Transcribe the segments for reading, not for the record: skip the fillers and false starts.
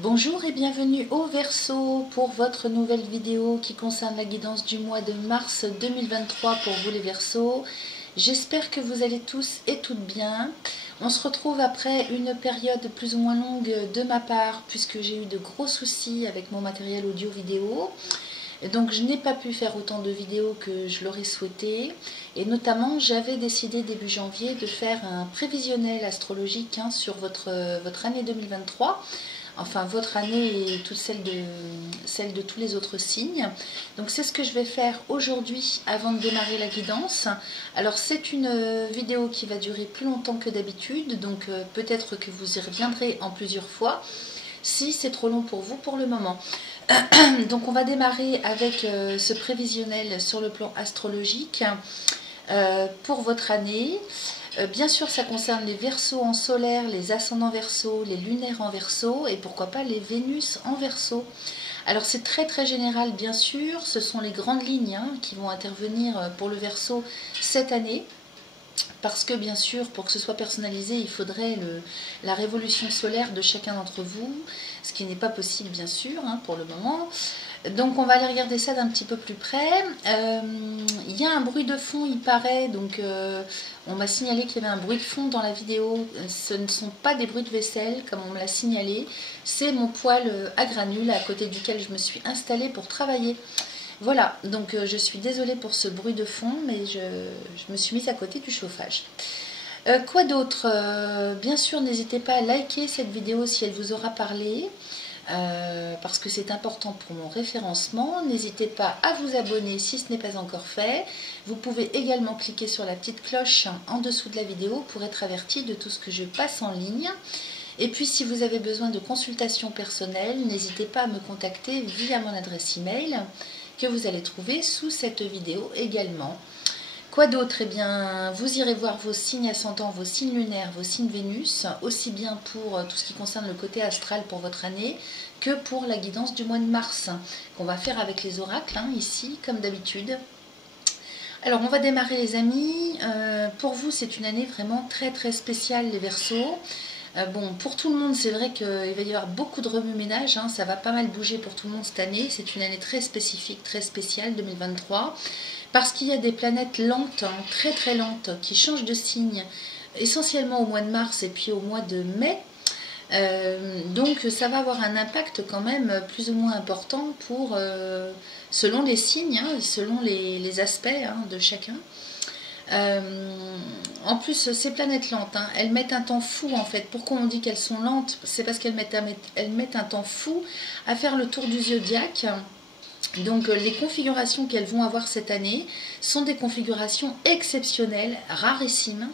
Bonjour et bienvenue au Verseau pour votre nouvelle vidéo qui concerne la guidance du mois de mars 2023 pour vous les Verseaux. J'espère que vous allez tous et toutes bien. On se retrouve après une période plus ou moins longue de ma part puisque j'ai eu de gros soucis avec mon matériel audio-vidéo. Donc je n'ai pas pu faire autant de vidéos que je l'aurais souhaité. Et notamment j'avais décidé début janvier de faire un prévisionnel astrologique sur votre année 2023. Enfin votre année et toute celle de tous les autres signes. Donc c'est ce que je vais faire aujourd'hui avant de démarrer la guidance. Alors c'est une vidéo qui va durer plus longtemps que d'habitude, donc peut-être que vous y reviendrez en plusieurs fois si c'est trop long pour vous pour le moment. Donc on va démarrer avec ce prévisionnel sur le plan astrologique pour votre année. Bien sûr, ça concerne les Verseaux en solaire, les ascendants Verseaux, les lunaires en Verseau et pourquoi pas les Vénus en Verseau. Alors c'est très très général bien sûr, ce sont les grandes lignes qui vont intervenir pour le Verseau cette année. Parce que bien sûr, pour que ce soit personnalisé, il faudrait la révolution solaire de chacun d'entre vous, ce qui n'est pas possible bien sûr pour le moment. Donc on va aller regarder ça d'un petit peu plus près. Il y a un bruit de fond, il paraît, donc on m'a signalé qu'il y avait un bruit de fond dans la vidéo. Ce ne sont pas des bruits de vaisselle comme on me l'a signalé, c'est mon poêle à granules à côté duquel je me suis installée pour travailler. Voilà, donc je suis désolée pour ce bruit de fond, mais je me suis mise à côté du chauffage. Quoi d'autre? Bien sûr, n'hésitez pas à liker cette vidéo si elle vous aura parlé. Parce que c'est important pour mon référencement. N'hésitez pas à vous abonner si ce n'est pas encore fait. Vous pouvez également cliquer sur la petite cloche en dessous de la vidéo pour être averti de tout ce que je passe en ligne. Et puis si vous avez besoin de consultations personnelles, n'hésitez pas à me contacter via mon adresse email que vous allez trouver sous cette vidéo également. Quoi d'autre? Eh bien, vous irez voir vos signes ascendants, vos signes lunaires, vos signes Vénus, aussi bien pour tout ce qui concerne le côté astral pour votre année, que pour la guidance du mois de mars, qu'on va faire avec les oracles, ici, comme d'habitude. Alors, on va démarrer les amis. Pour vous, c'est une année vraiment très très spéciale, les Verseaux. Bon, pour tout le monde, c'est vrai qu'il va y avoir beaucoup de remue-ménage, ça va pas mal bouger pour tout le monde cette année. C'est une année très spécifique, très spéciale, 2023. Parce qu'il y a des planètes lentes, très très lentes, qui changent de signe, essentiellement au mois de mars et puis au mois de mai. Donc ça va avoir un impact quand même plus ou moins important pour, selon les signes, selon les aspects de chacun. En plus, ces planètes lentes, elles mettent un temps fou en fait. Pourquoi on dit qu'elles sont lentes? C'est parce qu'elles mettent un temps fou à faire le tour du zodiaque. Donc les configurations qu'elles vont avoir cette année sont des configurations exceptionnelles, rarissimes.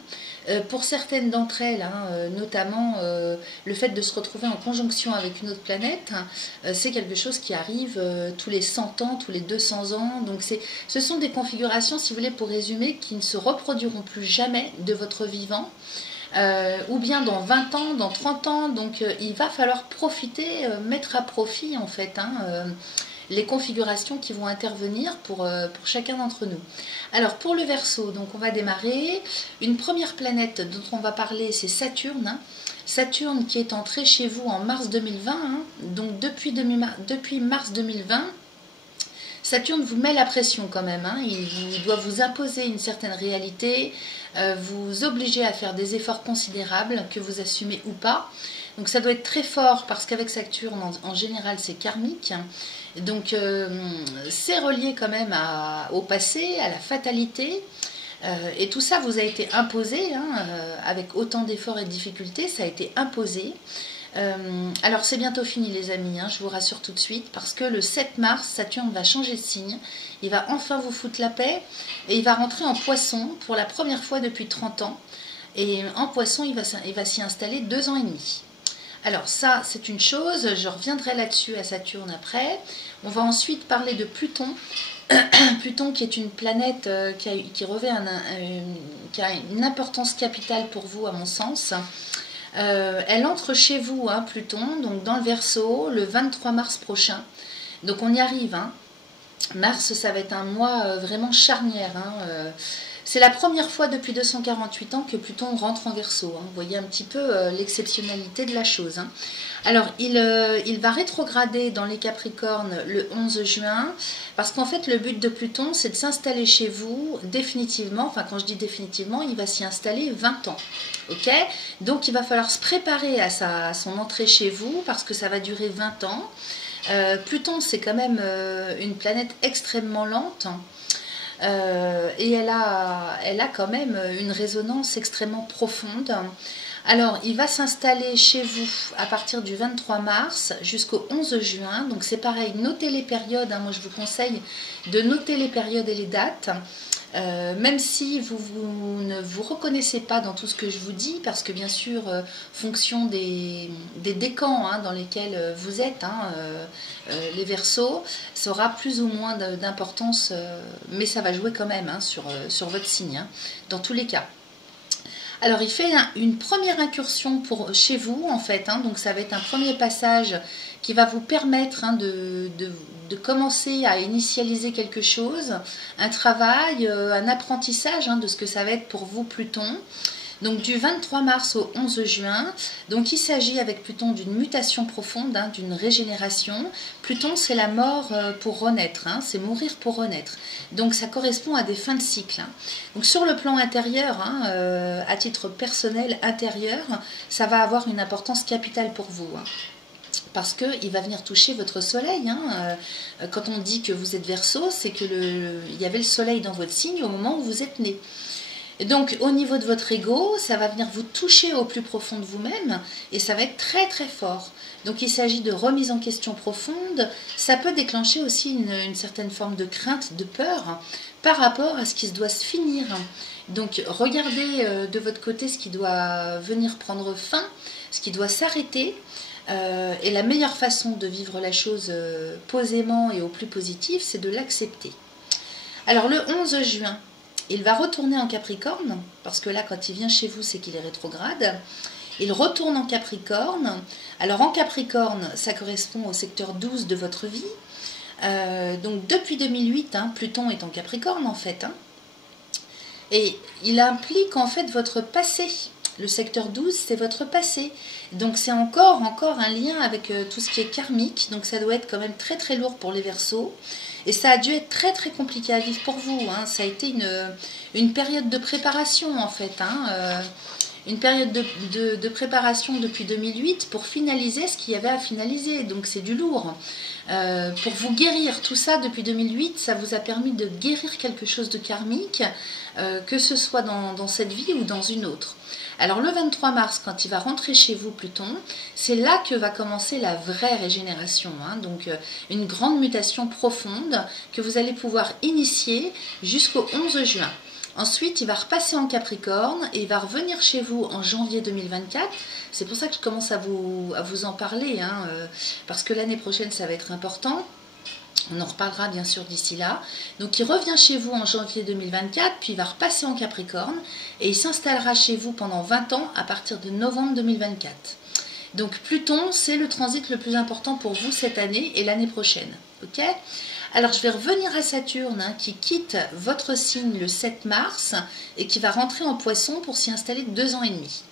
Pour certaines d'entre elles, notamment le fait de se retrouver en conjonction avec une autre planète, c'est quelque chose qui arrive tous les 100 ans, tous les 200 ans. Donc ce sont des configurations, si vous voulez, pour résumer, qui ne se reproduiront plus jamais de votre vivant. Ou bien dans 20 ans, dans 30 ans. Donc il va falloir profiter, mettre à profit en fait, les configurations qui vont intervenir pour chacun d'entre nous. Alors pour le Verseau, donc on va démarrer. Une première planète dont on va parler, c'est Saturne. Saturne qui est entré chez vous en mars 2020. Donc depuis mars 2020, Saturne vous met la pression quand même. Il doit vous imposer une certaine réalité, vous obliger à faire des efforts considérables, que vous assumez ou pas. Donc ça doit être très fort parce qu'avec Saturne, en général, c'est karmique. Donc c'est relié quand même au passé, à la fatalité. Et tout ça vous a été imposé, avec autant d'efforts et de difficultés, ça a été imposé. Alors c'est bientôt fini les amis, je vous rassure tout de suite, parce que le 7 mars, Saturne va changer de signe. Il va enfin vous foutre la paix et il va rentrer en Poisson pour la première fois depuis 30 ans. Et en Poisson, il va s'y installer 2 ans et demi. Alors ça, c'est une chose, je reviendrai là-dessus à Saturne après. On va ensuite parler de Pluton. Pluton qui est une planète qui revêt qui a une importance capitale pour vous à mon sens. Elle entre chez vous, Pluton, donc dans le Verseau, le 23 mars prochain. Donc on y arrive. Mars, ça va être un mois vraiment charnière. C'est la première fois depuis 248 ans que Pluton rentre en Verseau. Hein. Vous voyez un petit peu l'exceptionnalité de la chose. Hein. Alors, il va rétrograder dans les Capricornes le 11 juin, parce qu'en fait, le but de Pluton, c'est de s'installer chez vous définitivement. Enfin, quand je dis définitivement, il va s'y installer 20 ans. Ok? Donc, il va falloir se préparer à son entrée chez vous, parce que ça va durer 20 ans. Pluton, c'est quand même une planète extrêmement lente. Et elle a quand même une résonance extrêmement profonde. Alors, il va s'installer chez vous à partir du 23 mars jusqu'au 11 juin. Donc, c'est pareil, notez les périodes. Hein. Moi, je vous conseille de noter les périodes et les dates. Même si vous ne vous reconnaissez pas dans tout ce que je vous dis, parce que bien sûr, fonction des décans hein, dans lesquels vous êtes, hein, les Verseaux, ça aura plus ou moins d'importance, mais ça va jouer quand même hein, sur votre signe, hein, dans tous les cas. Alors, il fait une première incursion chez vous, en fait. Hein, donc, ça va être un premier passage qui va vous permettre hein, de commencer à initialiser quelque chose, un travail, un apprentissage hein, de ce que ça va être pour vous, Pluton. Donc, du 23 mars au 11 juin. Donc, il s'agit avec Pluton d'une mutation profonde, hein, d'une régénération. Pluton, c'est la mort pour renaître, hein, c'est mourir pour renaître. Donc, ça correspond à des fins de cycle. Hein. Donc, sur le plan intérieur, hein, à titre personnel, intérieur, ça va avoir une importance capitale pour vous. Hein. Parce qu'il va venir toucher votre soleil. Hein. Quand on dit que vous êtes Verseau, c'est qu'il y avait le soleil dans votre signe au moment où vous êtes né. Et donc, au niveau de votre ego, ça va venir vous toucher au plus profond de vous-même et ça va être très très fort. Donc, il s'agit de remise en question profonde. Ça peut déclencher aussi une certaine forme de crainte, de peur par rapport à ce qui doit se finir. Donc, regardez de votre côté ce qui doit venir prendre fin, ce qui doit s'arrêter. Et la meilleure façon de vivre la chose posément et au plus positif, c'est de l'accepter. Alors, le 11 juin, il va retourner en Capricorne, parce que là, quand il vient chez vous, c'est qu'il est rétrograde. Il retourne en Capricorne. Alors, en Capricorne, ça correspond au secteur 12 de votre vie. Donc, depuis 2008, hein, Pluton est en Capricorne, en fait. Hein. Et il implique, en fait, votre passé. Le secteur 12, c'est votre passé. Donc, c'est encore un lien avec tout ce qui est karmique. Donc, ça doit être quand même très, très lourd pour les Verseaux. Et ça a dû être très très compliqué à vivre pour vous. Hein. Ça a été une période de préparation en fait. Hein. Une période de préparation depuis 2008 pour finaliser ce qu'il y avait à finaliser. Donc c'est du lourd. Pour vous guérir tout ça depuis 2008, ça vous a permis de guérir quelque chose de karmique, que ce soit dans cette vie ou dans une autre. Alors le 23 mars, quand il va rentrer chez vous, Pluton, c'est là que va commencer la vraie régénération. Hein, donc une grande mutation profonde que vous allez pouvoir initier jusqu'au 11 juin. Ensuite, il va repasser en Capricorne et il va revenir chez vous en janvier 2024. C'est pour ça que je commence à vous en parler, hein, parce que l'année prochaine, ça va être important. On en reparlera bien sûr d'ici là. Donc il revient chez vous en janvier 2024, puis il va repasser en Capricorne et il s'installera chez vous pendant 20 ans à partir de novembre 2024. Donc Pluton, c'est le transit le plus important pour vous cette année et l'année prochaine. Ok ? Alors je vais revenir à Saturne hein, qui quitte votre signe le 7 mars et qui va rentrer en Poisson pour s'y installer 2 ans et demi.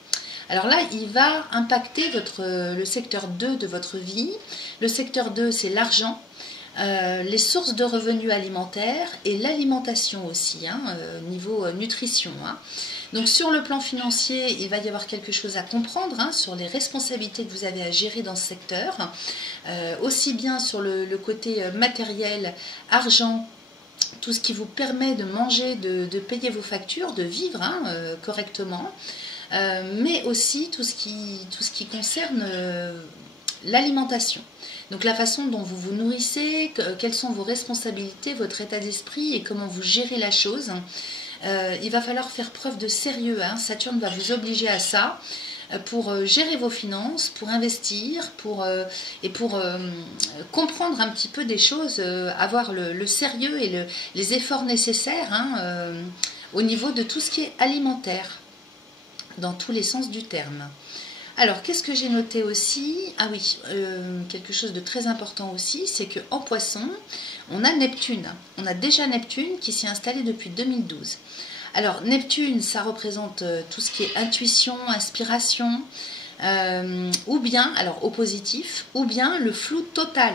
Alors là, il va impacter le secteur 2 de votre vie. Le secteur 2, c'est l'argent. Les sources de revenus alimentaires et l'alimentation aussi, hein, niveau nutrition. Hein. Donc sur le plan financier, il va y avoir quelque chose à comprendre hein, sur les responsabilités que vous avez à gérer dans ce secteur, aussi bien sur le côté matériel, argent, tout ce qui vous permet de manger, de payer vos factures, de vivre hein, correctement, mais aussi tout ce qui concerne l'alimentation. Donc la façon dont vous vous nourrissez, quelles sont vos responsabilités, votre état d'esprit et comment vous gérez la chose. Il va falloir faire preuve de sérieux. Hein. Saturne va vous obliger à ça pour gérer vos finances, pour investir, pour comprendre un petit peu des choses, avoir le sérieux et les efforts nécessaires hein, au niveau de tout ce qui est alimentaire, dans tous les sens du terme. Alors, qu'est-ce que j'ai noté aussi? Ah oui, quelque chose de très important aussi, c'est qu'en Poisson, on a Neptune. On a déjà Neptune qui s'est installé depuis 2012. Alors Neptune, ça représente tout ce qui est intuition, inspiration, ou bien, alors au positif, ou bien le flou total.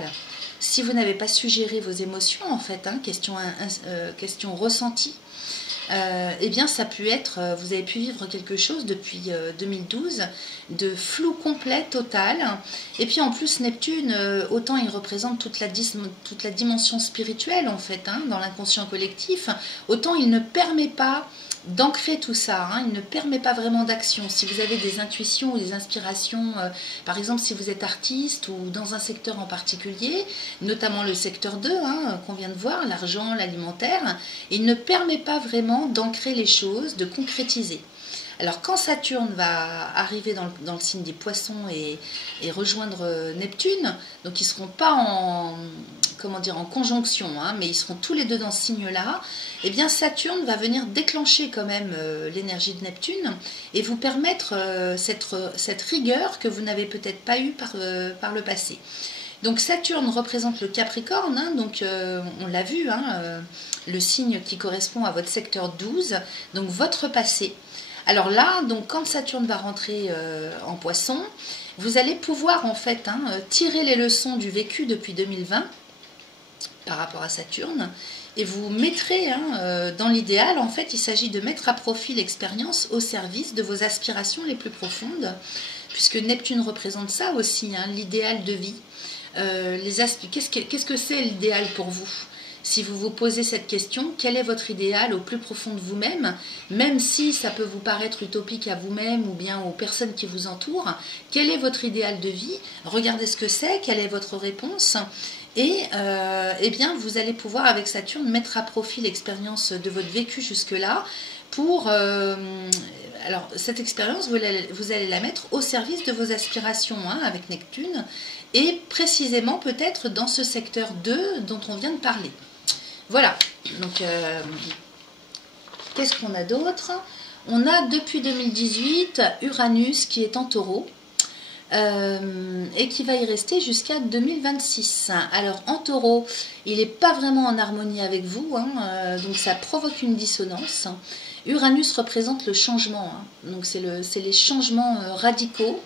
Si vous n'avez pas su gérer vos émotions, en fait, hein, question ressentie, eh bien ça peut être, vous avez pu vivre quelque chose depuis 2012 de flou complet, total. Et puis en plus Neptune, autant il représente toute la dimension spirituelle en fait, hein, dans l'inconscient collectif, autant il ne permet pas d'ancrer tout ça, hein, il ne permet pas vraiment d'action. Si vous avez des intuitions ou des inspirations, par exemple si vous êtes artiste ou dans un secteur en particulier, notamment le secteur 2 hein, qu'on vient de voir, l'argent, l'alimentaire, il ne permet pas vraiment d'ancrer les choses, de concrétiser. Alors quand Saturne va arriver dans le signe des poissons et rejoindre Neptune, donc ils ne seront pas en conjonction, hein, mais ils seront tous les deux dans ce signe-là, et bien Saturne va venir déclencher quand même l'énergie de Neptune et vous permettre cette rigueur que vous n'avez peut-être pas eue par le passé. Donc Saturne représente le Capricorne, hein, donc on l'a vu, hein, le signe qui correspond à votre secteur 12, donc votre passé. Alors là, donc quand Saturne va rentrer en Poisson, vous allez pouvoir en fait hein, tirer les leçons du vécu depuis 2020 par rapport à Saturne et vous mettrez hein, dans l'idéal, en fait il s'agit de mettre à profit l'expérience au service de vos aspirations les plus profondes, puisque Neptune représente ça aussi, hein, l'idéal de vie. Qu'est-ce que c'est l'idéal pour vous? Si vous vous posez cette question, quel est votre idéal au plus profond de vous-même, même si ça peut vous paraître utopique à vous-même ou bien aux personnes qui vous entourent, quel est votre idéal de vie? Regardez ce que c'est, quelle est votre réponse et eh bien, vous allez pouvoir avec Saturne mettre à profit l'expérience de votre vécu jusque-là pour... alors cette expérience, vous allez la mettre au service de vos aspirations hein, avec Neptune et précisément peut-être dans ce secteur 2 dont on vient de parler. Voilà, donc qu'est-ce qu'on a d'autre? On a depuis 2018 Uranus qui est en Taureau et qui va y rester jusqu'à 2026. Alors en Taureau, il n'est pas vraiment en harmonie avec vous, hein, donc ça provoque une dissonance. Uranus représente le changement, hein, donc c'est les changements radicaux.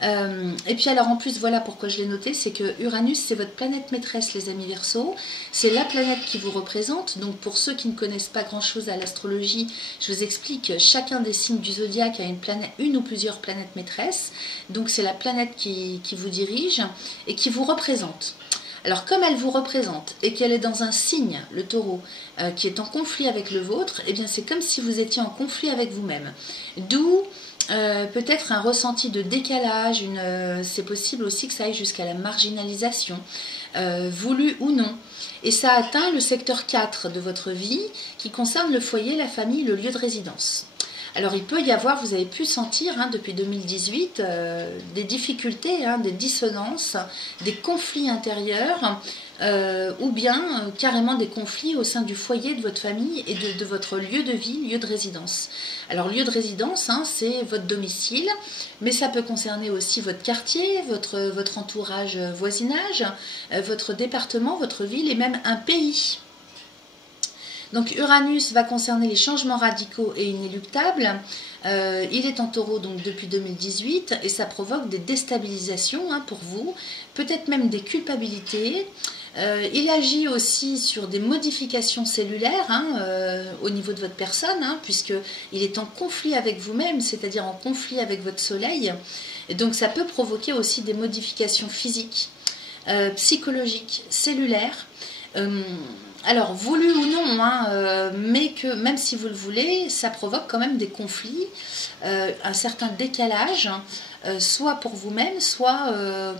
Et puis alors en plus voilà pourquoi je l'ai noté, c'est que Uranus c'est votre planète maîtresse les amis Verseaux, c'est la planète qui vous représente. Donc pour ceux qui ne connaissent pas grand chose à l'astrologie, je vous explique, chacun des signes du zodiaque a une ou plusieurs planètes maîtresses, donc c'est la planète qui vous dirige et qui vous représente. Alors comme elle vous représente et qu'elle est dans un signe, le Taureau, qui est en conflit avec le vôtre, et bien c'est comme si vous étiez en conflit avec vous-même, d'où peut-être un ressenti de décalage, c'est possible aussi que ça aille jusqu'à la marginalisation, voulu ou non. Et ça atteint le secteur 4 de votre vie qui concerne le foyer, la famille, le lieu de résidence. Alors il peut y avoir, vous avez pu sentir hein, depuis 2018 des difficultés, hein, des dissonances, des conflits intérieurs ou bien carrément des conflits au sein du foyer de votre famille et de votre lieu de vie, lieu de résidence. Alors lieu de résidence, hein, c'est votre domicile, mais ça peut concerner aussi votre quartier, votre entourage voisinage, votre département, votre ville et même un pays. Donc Uranus va concerner les changements radicaux et inéluctables. Il est en Taureau donc depuis 2018 et ça provoque des déstabilisations hein, pour vous, peut-être même des culpabilités. Il agit aussi sur des modifications cellulaires hein, au niveau de votre personne, hein, puisqu'il est en conflit avec vous-même, c'est-à-dire en conflit avec votre soleil. Et donc ça peut provoquer aussi des modifications physiques, psychologiques, cellulaires. Alors, voulu ou non, hein, mais que même si vous le voulez, ça provoque quand même des conflits, un certain décalage, soit pour vous-même, soit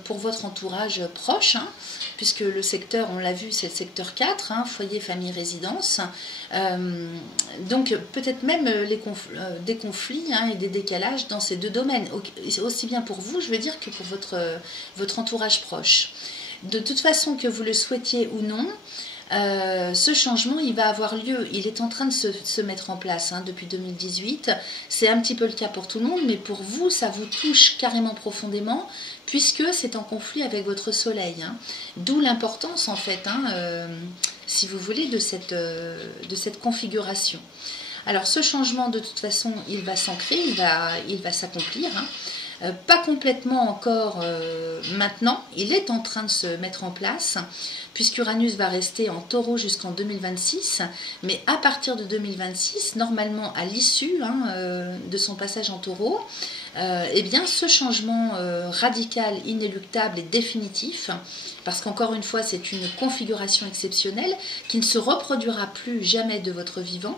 pour votre entourage proche, hein, puisque le secteur, on l'a vu, c'est le secteur 4, hein, foyer, famille, résidence. Donc, peut-être même des conflits hein, et des décalages dans ces deux domaines, aussi bien pour vous, je veux dire, que pour votre entourage proche. De toute façon, que vous le souhaitiez ou non, ce changement il va avoir lieu, il est en train de se mettre en place hein, depuis 2018, c'est un petit peu le cas pour tout le monde, mais pour vous ça vous touche carrément profondément puisque c'est en conflit avec votre soleil, hein. D'où l'importance en fait, hein, si vous voulez, de cette configuration. Alors ce changement de toute façon il va s'ancrer, il va s'accomplir. Pas complètement encore maintenant, il est en train de se mettre en place, puisqu'Uranus va rester en taureau jusqu'en 2026, mais à partir de 2026, normalement à l'issue de son passage en taureau, eh bien ce changement radical, inéluctable et définitif, parce qu'encore une fois c'est une configuration exceptionnelle qui ne se reproduira plus jamais de votre vivant,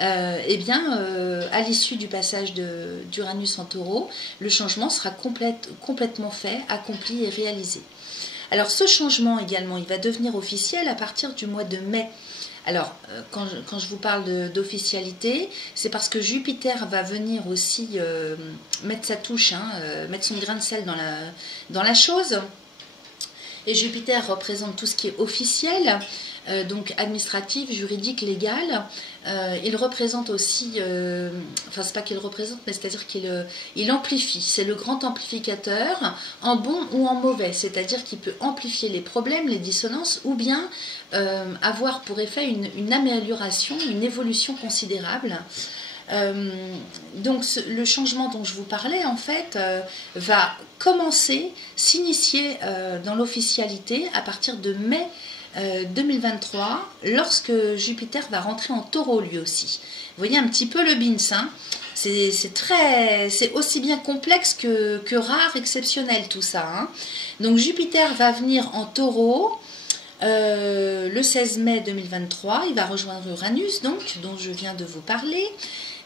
eh bien, à l'issue du passage d'Uranus en taureau, le changement sera complètement fait, accompli et réalisé. Alors ce changement également, il va devenir officiel à partir du mois de mai. Alors, quand je vous parle d'officialité, c'est parce que Jupiter va venir aussi mettre sa touche, mettre son grain de sel dans la chose. Et Jupiter représente tout ce qui est officiel, donc administratif, juridique, légal. Il représente aussi, enfin c'est pas qu'il représente, mais c'est-à-dire qu'il amplifie. C'est le grand amplificateur, en bon ou en mauvais. C'est-à-dire qu'il peut amplifier les problèmes, les dissonances, ou bien avoir pour effet une amélioration, une évolution considérable. Donc le changement dont je vous parlais en fait va commencer, s'initier dans l'officialité à partir de mai 2023 lorsque Jupiter va rentrer en taureau lui aussi. Vous voyez un petit peu le bins, hein. C'est aussi bien complexe que rare, exceptionnel tout ça, hein. Donc Jupiter va venir en taureau le 16 mai 2023, il va rejoindre Uranus donc, dont je viens de vous parler.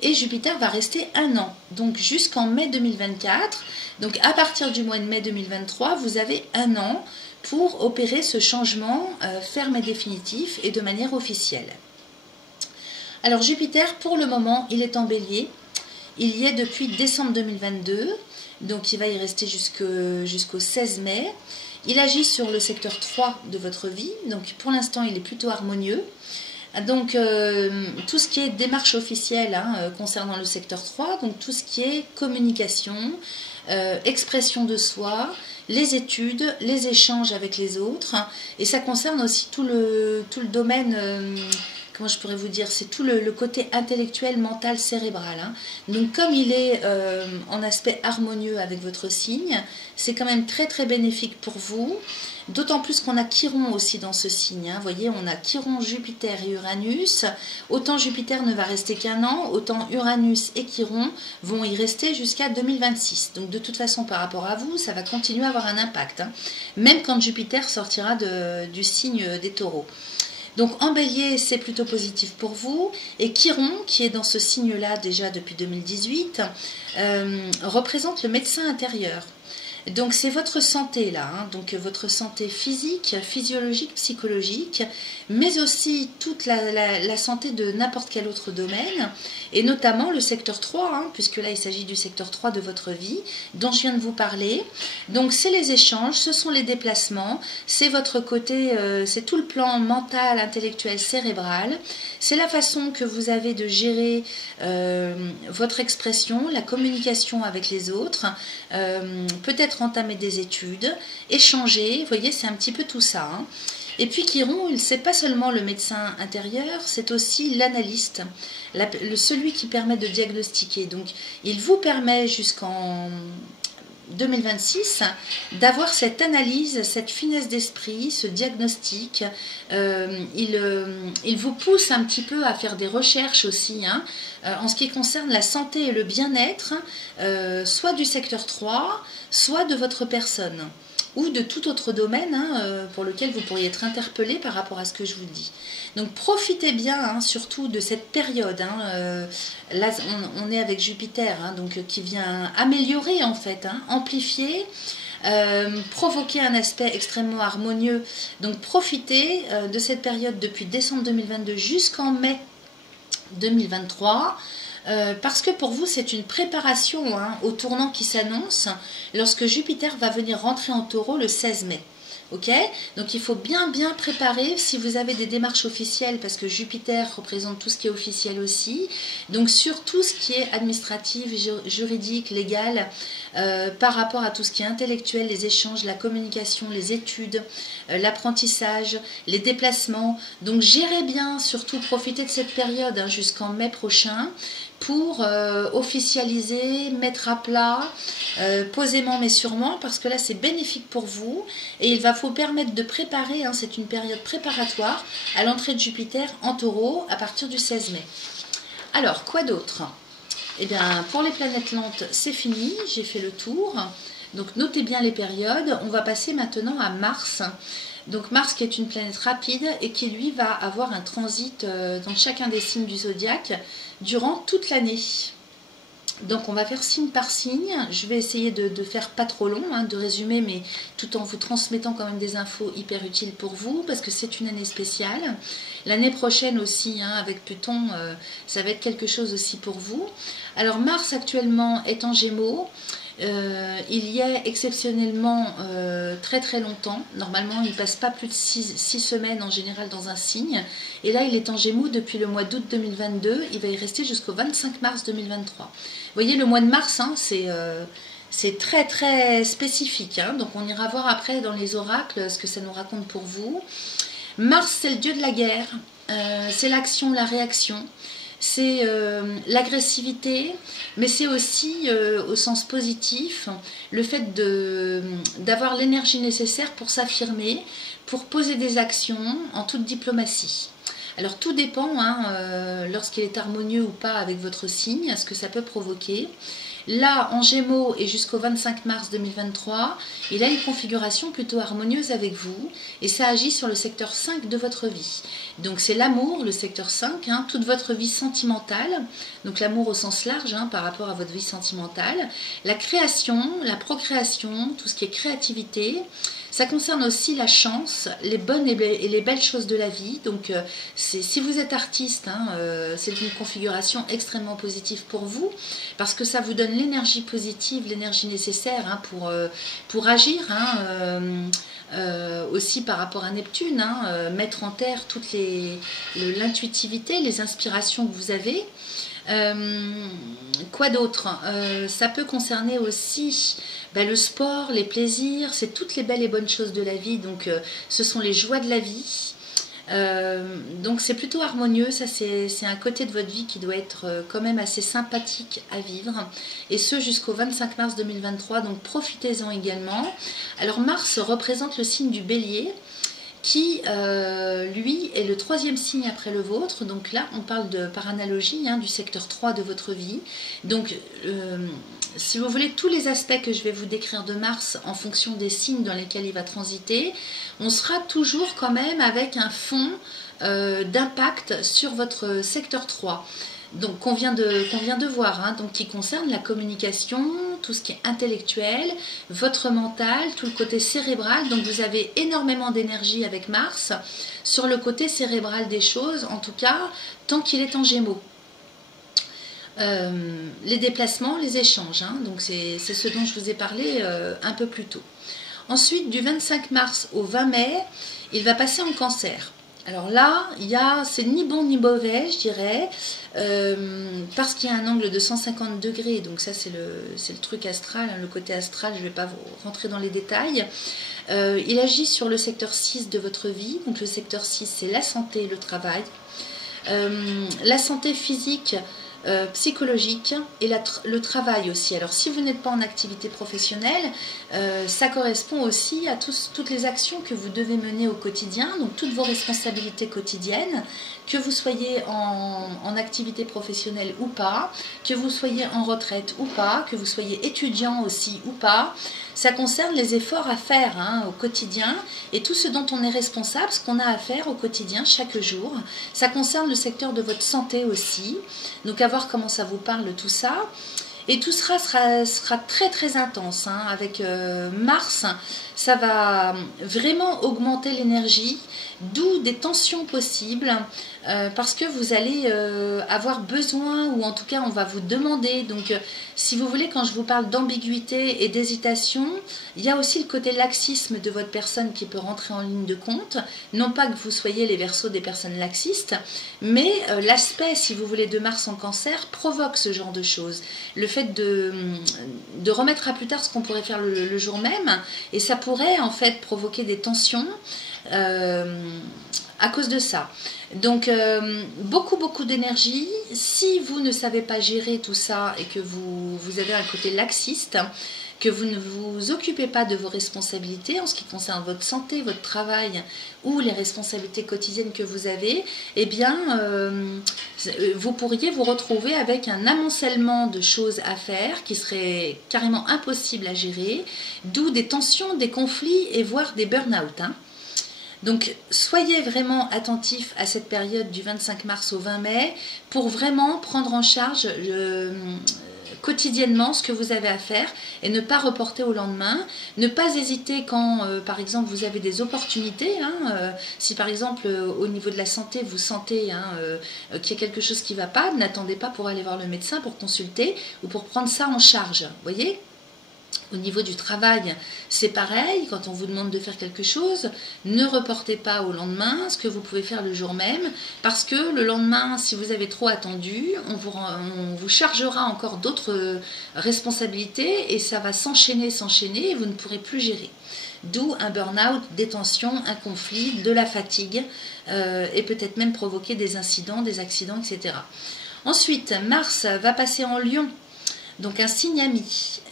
Et Jupiter va rester un an, donc jusqu'en mai 2024. Donc à partir du mois de mai 2023, vous avez un an pour opérer ce changement ferme et définitif et de manière officielle. Alors Jupiter, pour le moment, il est en Bélier. Il y est depuis décembre 2022, donc il va y rester jusqu'au 16 mai. Il agit sur le secteur 3 de votre vie, donc pour l'instant il est plutôt harmonieux. Donc tout ce qui est démarche officielle concernant le secteur 3, donc tout ce qui est communication, expression de soi, les études, les échanges avec les autres, et ça concerne aussi tout le domaine, comment je pourrais vous dire, c'est tout le côté intellectuel, mental, cérébral. Donc comme il est en aspect harmonieux avec votre signe, c'est quand même très très bénéfique pour vous. D'autant plus qu'on a Chiron aussi dans ce signe. Vous voyez, on a Chiron, Jupiter et Uranus. Autant Jupiter ne va rester qu'un an, autant Uranus et Chiron vont y rester jusqu'à 2026. Donc de toute façon, par rapport à vous, ça va continuer à avoir un impact. Même quand Jupiter sortira du signe des taureaux. Donc en bélier, c'est plutôt positif pour vous. Et Chiron, qui est dans ce signe-là déjà depuis 2018, représente le médecin intérieur. Donc c'est votre santé là, donc votre santé physique, physiologique, psychologique, mais aussi toute la santé de n'importe quel autre domaine, et notamment le secteur 3, puisque là il s'agit du secteur 3 de votre vie, dont je viens de vous parler. Donc c'est les échanges, ce sont les déplacements, c'est votre côté, c'est tout le plan mental, intellectuel, cérébral, c'est la façon que vous avez de gérer votre expression, la communication avec les autres, peut-être entamer des études, échanger, vous voyez, c'est un petit peu tout ça. Et puis Chiron, c'est pas seulement le médecin intérieur, c'est aussi l'analyste, celui qui permet de diagnostiquer. Donc, il vous permet jusqu'en 2026 d'avoir cette analyse, cette finesse d'esprit, ce diagnostic. Il vous pousse un petit peu à faire des recherches aussi en ce qui concerne la santé et le bien-être, soit du secteur 3, soit de votre personne, ou de tout autre domaine pour lequel vous pourriez être interpellé par rapport à ce que je vous dis. Donc profitez bien surtout de cette période. Là on est avec Jupiter donc, qui vient améliorer en fait, amplifier, provoquer un aspect extrêmement harmonieux. Donc profitez de cette période depuis décembre 2022 jusqu'en mai 2023. Parce que pour vous c'est une préparation au tournant qui s'annonce lorsque Jupiter va venir rentrer en taureau le 16 mai. Ok, donc il faut bien préparer si vous avez des démarches officielles, parce que Jupiter représente tout ce qui est officiel aussi, donc sur tout ce qui est administratif, juridique, légal, par rapport à tout ce qui est intellectuel, les échanges, la communication, les études, l'apprentissage, les déplacements. Donc gérez bien, surtout profitez de cette période hein, jusqu'en mai prochain pour officialiser, mettre à plat, posément mais sûrement, parce que là c'est bénéfique pour vous et il va vous permettre de préparer, hein, c'est une période préparatoire à l'entrée de Jupiter en Taureau à partir du 16 mai. Alors, quoi d'autre? Eh bien, pour les planètes lentes, c'est fini, j'ai fait le tour. Donc, notez bien les périodes. On va passer maintenant à Mars. Donc, Mars qui est une planète rapide et qui, lui, va avoir un transit dans chacun des signes du zodiaque durant toute l'année. Donc, on va faire signe par signe. Je vais essayer de faire pas trop long, hein, de résumer, mais tout en vous transmettant quand même des infos hyper utiles pour vous, parce que c'est une année spéciale. L'année prochaine aussi, hein, avec Pluton, ça va être quelque chose aussi pour vous. Alors, Mars actuellement est en Gémeaux. Il y a exceptionnellement très très longtemps. Normalement, il ne passe pas plus de 6 semaines en général dans un signe. Et là, il est en Gémeaux depuis le mois d'août 2022. Il va y rester jusqu'au 25 mars 2023. Vous voyez, le mois de mars, hein, c'est très très spécifique. Hein. Donc, on ira voir après dans les oracles ce que ça nous raconte pour vous. Mars, c'est le dieu de la guerre. C'est l'action, la réaction. C'est l'agressivité, mais c'est aussi, au sens positif, le fait d'avoir l'énergie nécessaire pour s'affirmer, pour poser des actions en toute diplomatie. Alors tout dépend, hein, lorsqu'il est harmonieux ou pas avec votre signe, ce que ça peut provoquer. Là, en Gémeaux et jusqu'au 25 mars 2023, il a une configuration plutôt harmonieuse avec vous et ça agit sur le secteur 5 de votre vie. Donc c'est l'amour, le secteur 5, hein, toute votre vie sentimentale, donc l'amour au sens large hein, par rapport à votre vie sentimentale, la création, la procréation, tout ce qui est créativité. Ça concerne aussi la chance, les bonnes et les belles choses de la vie. Donc, si vous êtes artiste, hein, c'est une configuration extrêmement positive pour vous parce que ça vous donne l'énergie positive, l'énergie nécessaire hein, pour agir. Hein, aussi par rapport à Neptune, hein, mettre en terre toute l'intuitivité, les inspirations que vous avez. Quoi d'autre? Ça peut concerner aussi le sport, les plaisirs, c'est toutes les belles et bonnes choses de la vie, donc ce sont les joies de la vie. Donc c'est plutôt harmonieux, ça c'est un côté de votre vie qui doit être quand même assez sympathique à vivre, et ce jusqu'au 25 mars 2023, donc profitez-en également. Alors Mars représente le signe du Bélier, qui, lui, est le 3e signe après le vôtre. Donc là, on parle par analogie hein, du secteur 3 de votre vie. Donc, si vous voulez, tous les aspects que je vais vous décrire de Mars en fonction des signes dans lesquels il va transiter, on sera toujours quand même avec un fond d'impact sur votre secteur 3. Donc qu'on vient de voir, hein, donc qui concerne la communication, tout ce qui est intellectuel, votre mental, tout le côté cérébral. Donc vous avez énormément d'énergie avec Mars sur le côté cérébral des choses, en tout cas tant qu'il est en Gémeaux. Les déplacements, les échanges, hein, donc c'est ce dont je vous ai parlé un peu plus tôt. Ensuite, du 25 mars au 20 mai, il va passer en Cancer. Alors là, c'est ni bon ni mauvais, je dirais, parce qu'il y a un angle de 150 degrés, donc ça c'est le truc astral, hein, le côté astral, je ne vais pas vous rentrer dans les détails. Il agit sur le secteur 6 de votre vie, donc le secteur 6 c'est la santé et le travail, la santé physique, psychologique et le travail aussi. Alors si vous n'êtes pas en activité professionnelle, ça correspond aussi à toutes les actions que vous devez mener au quotidien, donc toutes vos responsabilités quotidiennes, que vous soyez en activité professionnelle ou pas, que vous soyez en retraite ou pas, que vous soyez étudiant aussi ou pas. Ça concerne les efforts à faire hein, au quotidien et tout ce dont on est responsable, ce qu'on a à faire au quotidien chaque jour. Ça concerne le secteur de votre santé aussi, donc à voir comment ça vous parle tout ça. Et tout sera très très intense hein, avec Mars ça va vraiment augmenter l'énergie, d'où des tensions possibles, parce que vous allez avoir besoin, ou en tout cas on va vous demander. Donc si vous voulez, quand je vous parle d'ambiguïté et d'hésitation, il y a aussi le côté laxisme de votre personne qui peut rentrer en ligne de compte. Non pas que vous soyez les Verseaux des personnes laxistes, mais l'aspect, si vous voulez, de Mars en Cancer provoque ce genre de choses. Le fait de remettre à plus tard ce qu'on pourrait faire le jour même, et ça pourrait en fait provoquer des tensions à cause de ça. Donc beaucoup d'énergie. Si vous ne savez pas gérer tout ça et que vous avez un côté laxiste, que vous ne vous occupez pas de vos responsabilités en ce qui concerne votre santé, votre travail ou les responsabilités quotidiennes que vous avez, eh bien vous pourriez vous retrouver avec un amoncellement de choses à faire qui serait carrément impossible à gérer, d'où des tensions, des conflits et voire des burn-out, hein. Donc, soyez vraiment attentifs à cette période du 25 mars au 20 mai pour vraiment prendre en charge quotidiennement ce que vous avez à faire et ne pas reporter au lendemain. Ne pas hésiter quand, par exemple, vous avez des opportunités. Si, par exemple, au niveau de la santé, vous sentez qu'il y a quelque chose qui ne va pas, n'attendez pas pour aller voir le médecin, pour consulter ou pour prendre ça en charge. Vous voyez ? Au niveau du travail, c'est pareil, quand on vous demande de faire quelque chose, ne reportez pas au lendemain ce que vous pouvez faire le jour même, parce que le lendemain, si vous avez trop attendu, on vous chargera encore d'autres responsabilités et ça va s'enchaîner et vous ne pourrez plus gérer. D'où un burn-out, des tensions, un conflit, de la fatigue et peut-être même provoquer des incidents, des accidents, etc. Ensuite, Mars va passer en Lion. Donc un signe ami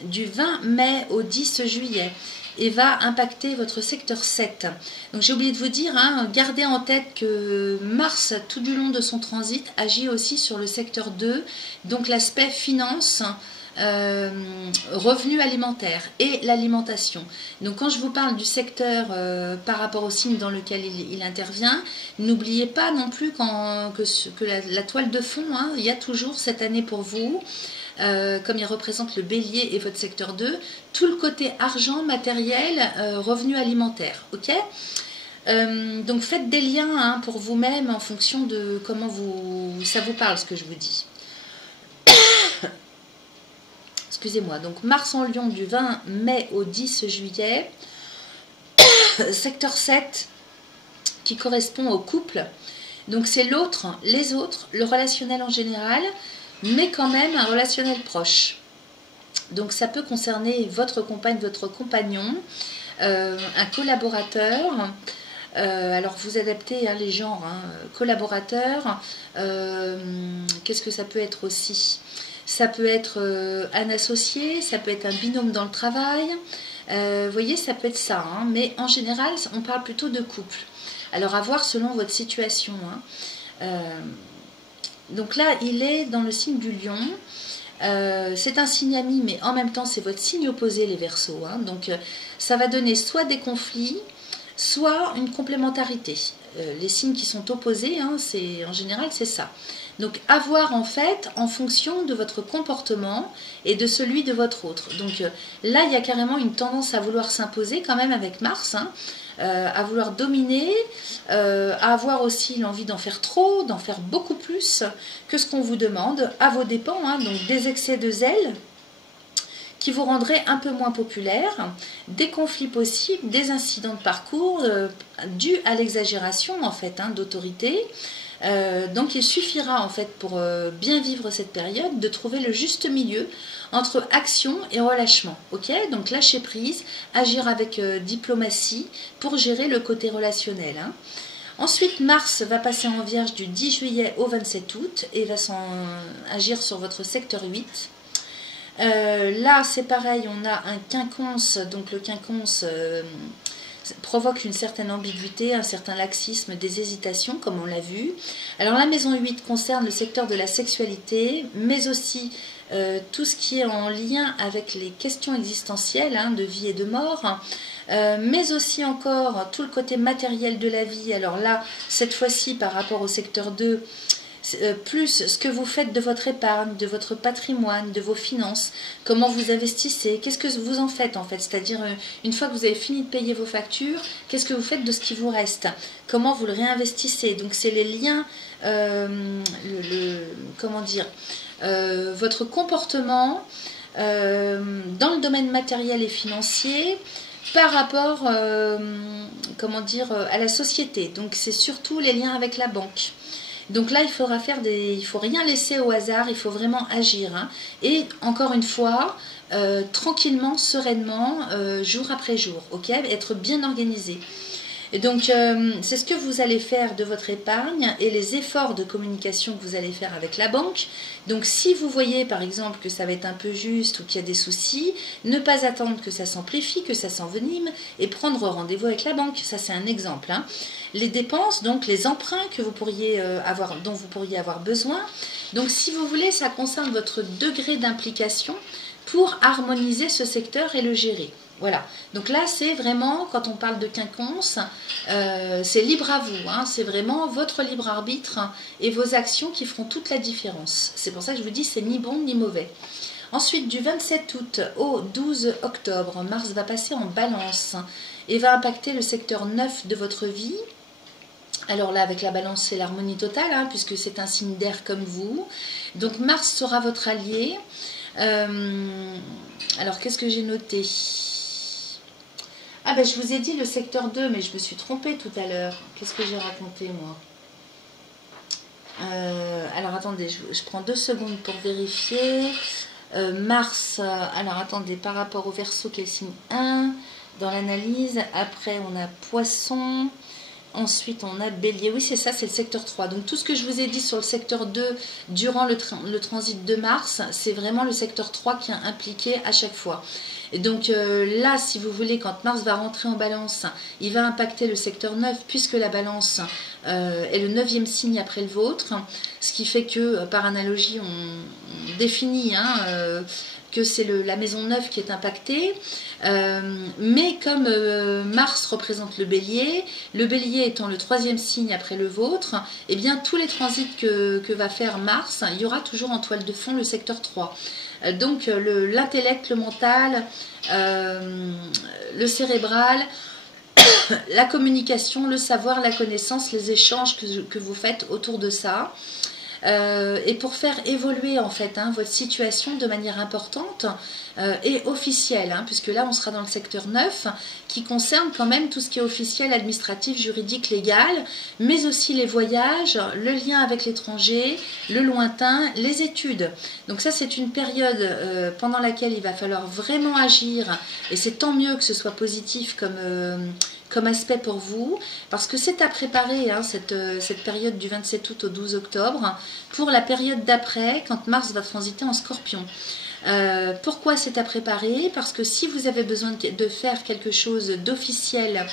du 20 mai au 10 juillet et va impacter votre secteur 7. Donc j'ai oublié de vous dire, gardez en tête que Mars, tout du long de son transit, agit aussi sur le secteur 2, donc l'aspect finance, revenus alimentaires et l'alimentation. Donc quand je vous parle du secteur par rapport au signe dans lequel il intervient, n'oubliez pas non plus que la toile de fond, il y a toujours cette année pour vous, comme il représente le bélier et votre secteur 2, tout le côté argent, matériel, revenus alimentaires. Ok ? Donc faites des liens pour vous-même en fonction de comment ça vous parle ce que je vous dis. Excusez-moi. Donc Mars en Lion du 20 mai au 10 juillet. Secteur 7 qui correspond au couple. Donc c'est l'autre, les autres, le relationnel en général, mais quand même un relationnel proche. Donc ça peut concerner votre compagne, votre compagnon, un collaborateur. Alors vous adaptez les genres, collaborateur. Qu'est-ce que ça peut être aussi? Ça peut être un associé, ça peut être un binôme dans le travail. Vous voyez, ça peut être ça. Mais en général, on parle plutôt de couple. Alors à voir selon votre situation. Donc là, il est dans le signe du Lion. C'est un signe ami, mais en même temps, c'est votre signe opposé, les Verseaux. Donc, ça va donner soit des conflits, soit une complémentarité. Les signes qui sont opposés, en général, c'est ça. Donc, à voir en fait, en fonction de votre comportement et de celui de votre autre. Donc, là, il y a carrément une tendance à vouloir s'imposer quand même avec Mars, à vouloir dominer, à avoir aussi l'envie d'en faire trop, d'en faire beaucoup plus que ce qu'on vous demande, à vos dépens, donc des excès de zèle qui vous rendraient un peu moins populaire, des conflits possibles, des incidents de parcours dus à l'exagération en fait d'autorité. Donc il suffira en fait pour bien vivre cette période de trouver le juste milieu entre action et relâchement. Ok, donc lâcher prise, agir avec diplomatie pour gérer le côté relationnel. Ensuite, Mars va passer en Vierge du 10 juillet au 27 août et va agir sur votre secteur 8. Là, c'est pareil, on a un quinconce, donc le quinconce provoque une certaine ambiguïté, un certain laxisme, des hésitations, comme on l'a vu. Alors la maison 8 concerne le secteur de la sexualité, mais aussi tout ce qui est en lien avec les questions existentielles, de vie et de mort, mais aussi encore tout le côté matériel de la vie. Alors là, cette fois-ci, par rapport au secteur 2, plus ce que vous faites de votre épargne, de votre patrimoine, de vos finances, comment vous investissez, qu'est-ce que vous en faites en fait, c'est-à-dire une fois que vous avez fini de payer vos factures, qu'est-ce que vous faites de ce qui vous reste, comment vous le réinvestissez. Donc c'est les liens, comment dire, votre comportement dans le domaine matériel et financier par rapport comment dire, à la société. Donc c'est surtout les liens avec la banque. Donc là, il faudra faire il faut rien laisser au hasard, il faut vraiment agir. Hein. Et encore une fois, tranquillement, sereinement, jour après jour, ok, être bien organisé. Et donc, c'est ce que vous allez faire de votre épargne et les efforts de communication que vous allez faire avec la banque. Donc, si vous voyez, par exemple, que ça va être un peu juste ou qu'il y a des soucis, ne pas attendre que ça s'amplifie, que ça s'envenime et prendre rendez-vous avec la banque. Ça, c'est un exemple. Hein. Les dépenses, donc les emprunts que vous pourriez dont vous pourriez avoir besoin. Donc, si vous voulez, ça concerne votre degré d'implication pour harmoniser ce secteur et le gérer. Voilà, donc là c'est vraiment, quand on parle de quinconce, c'est libre à vous, hein, c'est vraiment votre libre arbitre et vos actions qui feront toute la différence. C'est pour ça que je vous dis c'est ni bon ni mauvais. Ensuite, du 27 août au 12 octobre, Mars va passer en Balance et va impacter le secteur 9 de votre vie. Alors là, avec la Balance, c'est l'harmonie totale, hein, puisque c'est un signe d'air comme vous. Donc Mars sera votre allié. Alors, qu'est-ce que j'ai noté ? Ah ben je vous ai dit le secteur 2, mais je me suis trompée tout à l'heure. Qu'est-ce que j'ai raconté moi? Alors attendez, je prends 2 secondes pour vérifier. Mars, alors attendez, par rapport au Verseau qui est le signe 1, dans l'analyse, après on a Poisson, ensuite on a Bélier, oui c'est ça, c'est le secteur 3. Donc tout ce que je vous ai dit sur le secteur 2 durant le transit de Mars, c'est vraiment le secteur 3 qui est impliqué à chaque fois. Et donc là, si vous voulez, quand Mars va rentrer en Balance, il va impacter le secteur 9, puisque la Balance est le 9e signe après le vôtre, ce qui fait que, par analogie, on définit que c'est la maison 9 qui est impactée, mais comme Mars représente le Bélier étant le 3e signe après le vôtre, eh bien tous les transits que va faire Mars, il y aura toujours en toile de fond le secteur 3. Donc l'intellect, le mental, le cérébral, la communication, le savoir, la connaissance, les échanges que vous faites autour de ça. Et pour faire évoluer en fait votre situation de manière importante et officielle, puisque là on sera dans le secteur 9 qui concerne quand même tout ce qui est officiel, administratif, juridique, légal, mais aussi les voyages, le lien avec l'étranger, le lointain, les études. Donc ça c'est une période pendant laquelle il va falloir vraiment agir, et c'est tant mieux que ce soit positif comme aspect pour vous, parce que c'est à préparer cette période du 27 août au 12 octobre pour la période d'après, quand Mars va transiter en Scorpion. Pourquoi c'est à préparer? Parce que si vous avez besoin de faire quelque chose d'officiel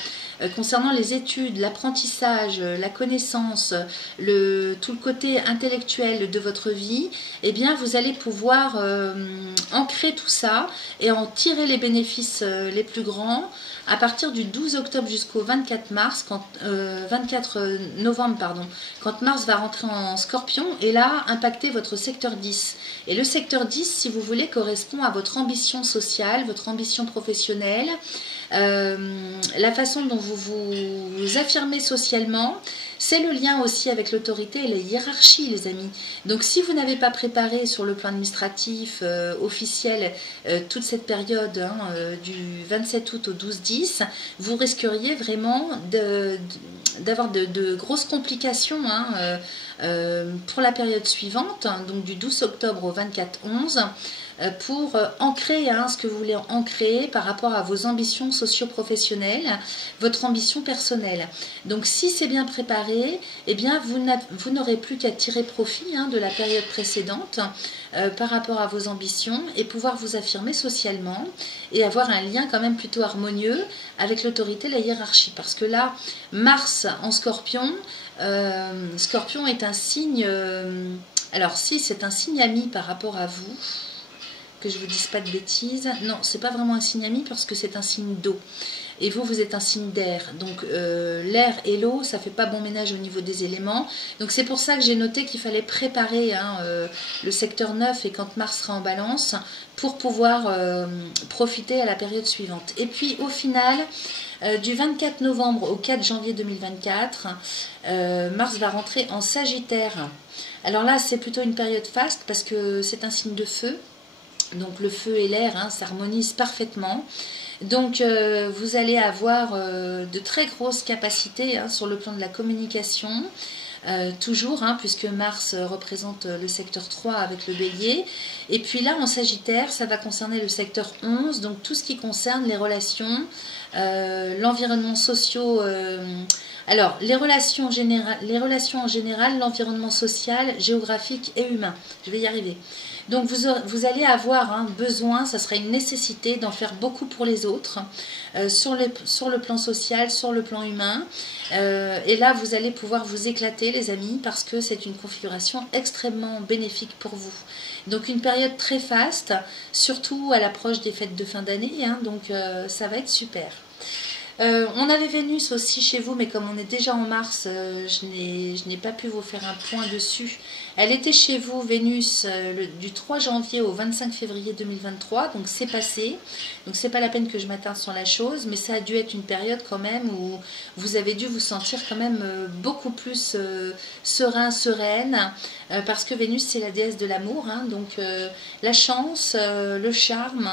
concernant les études, l'apprentissage, la connaissance, tout le côté intellectuel de votre vie, eh bien vous allez pouvoir ancrer tout ça et en tirer les bénéfices les plus grands à partir du 12 octobre jusqu'au 24 novembre, quand Mars va rentrer en Scorpion et là impacter votre secteur 10. Et le secteur 10, si vous voulez, correspond à votre ambition sociale, votre ambition professionnelle, la façon dont vous vous affirmez socialement. C'est le lien aussi avec l'autorité et la hiérarchie, les amis. Donc si vous n'avez pas préparé sur le plan administratif officiel toute cette période du 27 août au 12-10, vous risqueriez vraiment d'avoir de grosses complications pour la période suivante, donc du 12 octobre au 24-11, pour ancrer ce que vous voulez ancrer par rapport à vos ambitions socio-professionnelles, votre ambition personnelle. Donc si c'est bien préparé, eh bien vous n'aurez plus qu'à tirer profit de la période précédente par rapport à vos ambitions et pouvoir vous affirmer socialement et avoir un lien quand même plutôt harmonieux avec l'autorité, la hiérarchie. Parce que là, Mars en Scorpion, Scorpion est un signe, alors si c'est un signe ami par rapport à vous, que je ne vous dise pas de bêtises, non, c'est pas vraiment un signe ami parce que c'est un signe d'eau. et vous, vous êtes un signe d'air. Donc l'air et l'eau, ça fait pas bon ménage au niveau des éléments. Donc c'est pour ça que j'ai noté qu'il fallait préparer le secteur 9 et quand Mars sera en balance, pour pouvoir profiter à la période suivante. Et puis au final, du 24 novembre au 4 janvier 2024, Mars va rentrer en Sagittaire. Alors là, c'est plutôt une période faste parce que c'est un signe de feu. Donc le feu et l'air s'harmonisent parfaitement. Donc vous allez avoir de très grosses capacités sur le plan de la communication. Toujours, puisque Mars représente le secteur 3 avec le bélier. Et puis là, en Sagittaire, ça va concerner le secteur 11, donc tout ce qui concerne les relations, l'environnement social. Alors, les relations en général, l'environnement social, géographique et humain. Je vais y arriver. Donc, vous allez avoir un besoin, ça sera une nécessité d'en faire beaucoup pour les autres, sur le plan social, sur le plan humain. Et là, vous allez pouvoir vous éclater, les amis, parce que c'est une configuration extrêmement bénéfique pour vous. Donc, une période très faste, surtout à l'approche des fêtes de fin d'année, donc ça va être super. On avait Vénus aussi chez vous, mais comme on est déjà en mars, je n'ai pas pu vous faire un point dessus. Elle était chez vous, Vénus, du 3 janvier au 25 février 2023, donc c'est passé. Donc c'est pas la peine que je m'attarde sur la chose, mais ça a dû être une période quand même où vous avez dû vous sentir quand même beaucoup plus serein, sereine, parce que Vénus c'est la déesse de l'amour, donc la chance, le charme,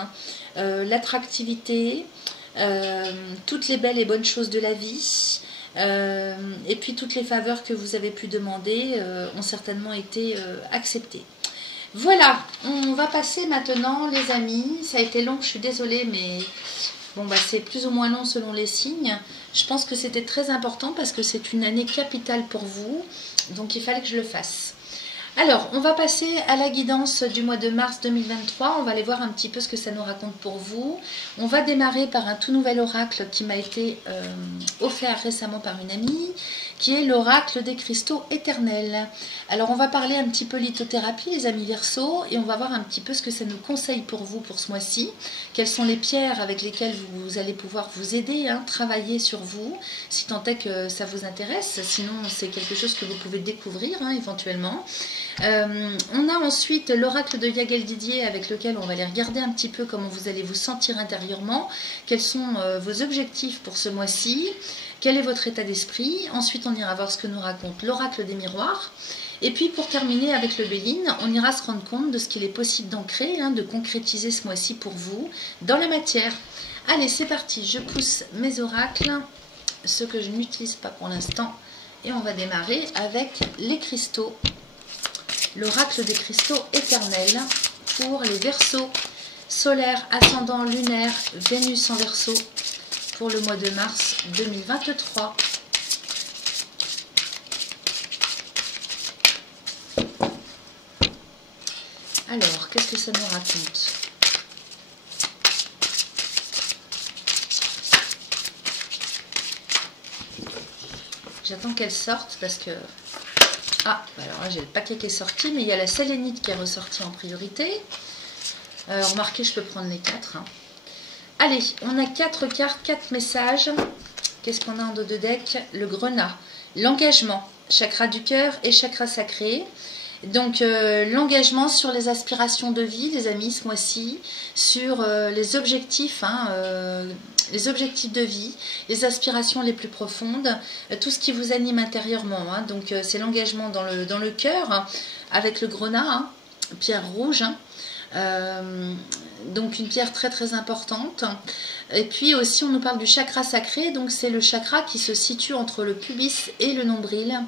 l'attractivité, toutes les belles et bonnes choses de la vie, et puis toutes les faveurs que vous avez pu demander ont certainement été acceptées. Voilà, on va passer maintenant, les amis. Ça a été long, je suis désolée, mais bon, c'est plus ou moins long selon les signes. Je pense que c'était très important parce que c'est une année capitale pour vous, donc il fallait que je le fasse. Alors, on va passer à la guidance du mois de mars 2023. On va aller voir un petit peu ce que ça nous raconte pour vous. On va démarrer par un tout nouvel oracle qui m'a été offert récemment par une amie, qui est l'oracle des cristaux éternels. Alors, on va parler un petit peu lithothérapie, les amis Verseaux, et on va voir un petit peu ce que ça nous conseille pour vous pour ce mois-ci. Quelles sont les pierres avec lesquelles vous allez pouvoir vous aider, travailler sur vous, si tant est que ça vous intéresse. Sinon, c'est quelque chose que vous pouvez découvrir éventuellement. On a ensuite l'oracle de Yagel Didier avec lequel on va aller regarder un petit peu comment vous allez vous sentir intérieurement, quels sont vos objectifs pour ce mois-ci, quel est votre état d'esprit. Ensuite on ira voir ce que nous raconte l'oracle des miroirs, et puis pour terminer avec le Béline, on ira se rendre compte de ce qu'il est possible d'ancrer, de concrétiser ce mois-ci pour vous dans la matière. Allez, c'est parti, je pousse mes oracles, ceux que je n'utilise pas pour l'instant, et on va démarrer avec les cristaux. L'oracle des cristaux éternels pour les Verseaux, solaire, ascendant, lunaire, Vénus en Verseau pour le mois de mars 2023. Alors, qu'est-ce que ça nous raconte ? J'attends qu'elle sorte parce que... Ah, alors là j'ai le paquet qui est sorti, mais il y a la sélénite qui est ressortie en priorité. Remarquez, je peux prendre les 4. Allez, on a 4 cartes, 4 messages. Qu'est-ce qu'on a en dos de deck? Le grenat, l'engagement, chakra du cœur et chakra sacré. Donc l'engagement sur les aspirations de vie, les amis, ce mois-ci, sur les objectifs, de vie, les aspirations les plus profondes, tout ce qui vous anime intérieurement. Donc c'est l'engagement dans le cœur, avec le grenat, pierre rouge. Donc une pierre très très importante. Et puis aussi on nous parle du chakra sacré, donc c'est le chakra qui se situe entre le pubis et le nombril.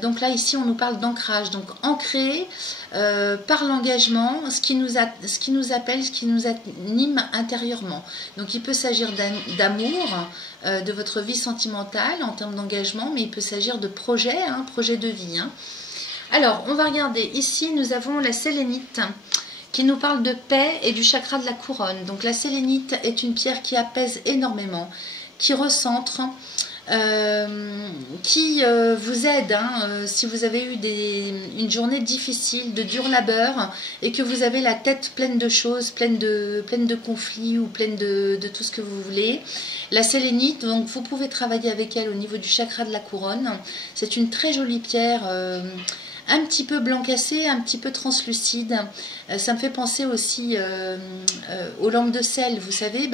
Donc là ici on nous parle d'ancrage, donc ancré par l'engagement, ce qui nous appelle, ce qui nous anime intérieurement. Donc il peut s'agir d'amour, de votre vie sentimentale en termes d'engagement, mais il peut s'agir de projet, projet de vie. Alors on va regarder, ici nous avons la sélénite qui nous parle de paix et du chakra de la couronne. Donc la sélénite est une pierre qui apaise énormément, qui recentre, qui vous aide si vous avez eu une journée difficile, de dur labeur, et que vous avez la tête pleine de choses, pleine de conflits ou pleine de tout ce que vous voulez. La sélénite, donc vous pouvez travailler avec elle au niveau du chakra de la couronne. C'est une très jolie pierre, un petit peu blanc cassé, un petit peu translucide. Ça me fait penser aussi aux lampes de sel. Vous savez,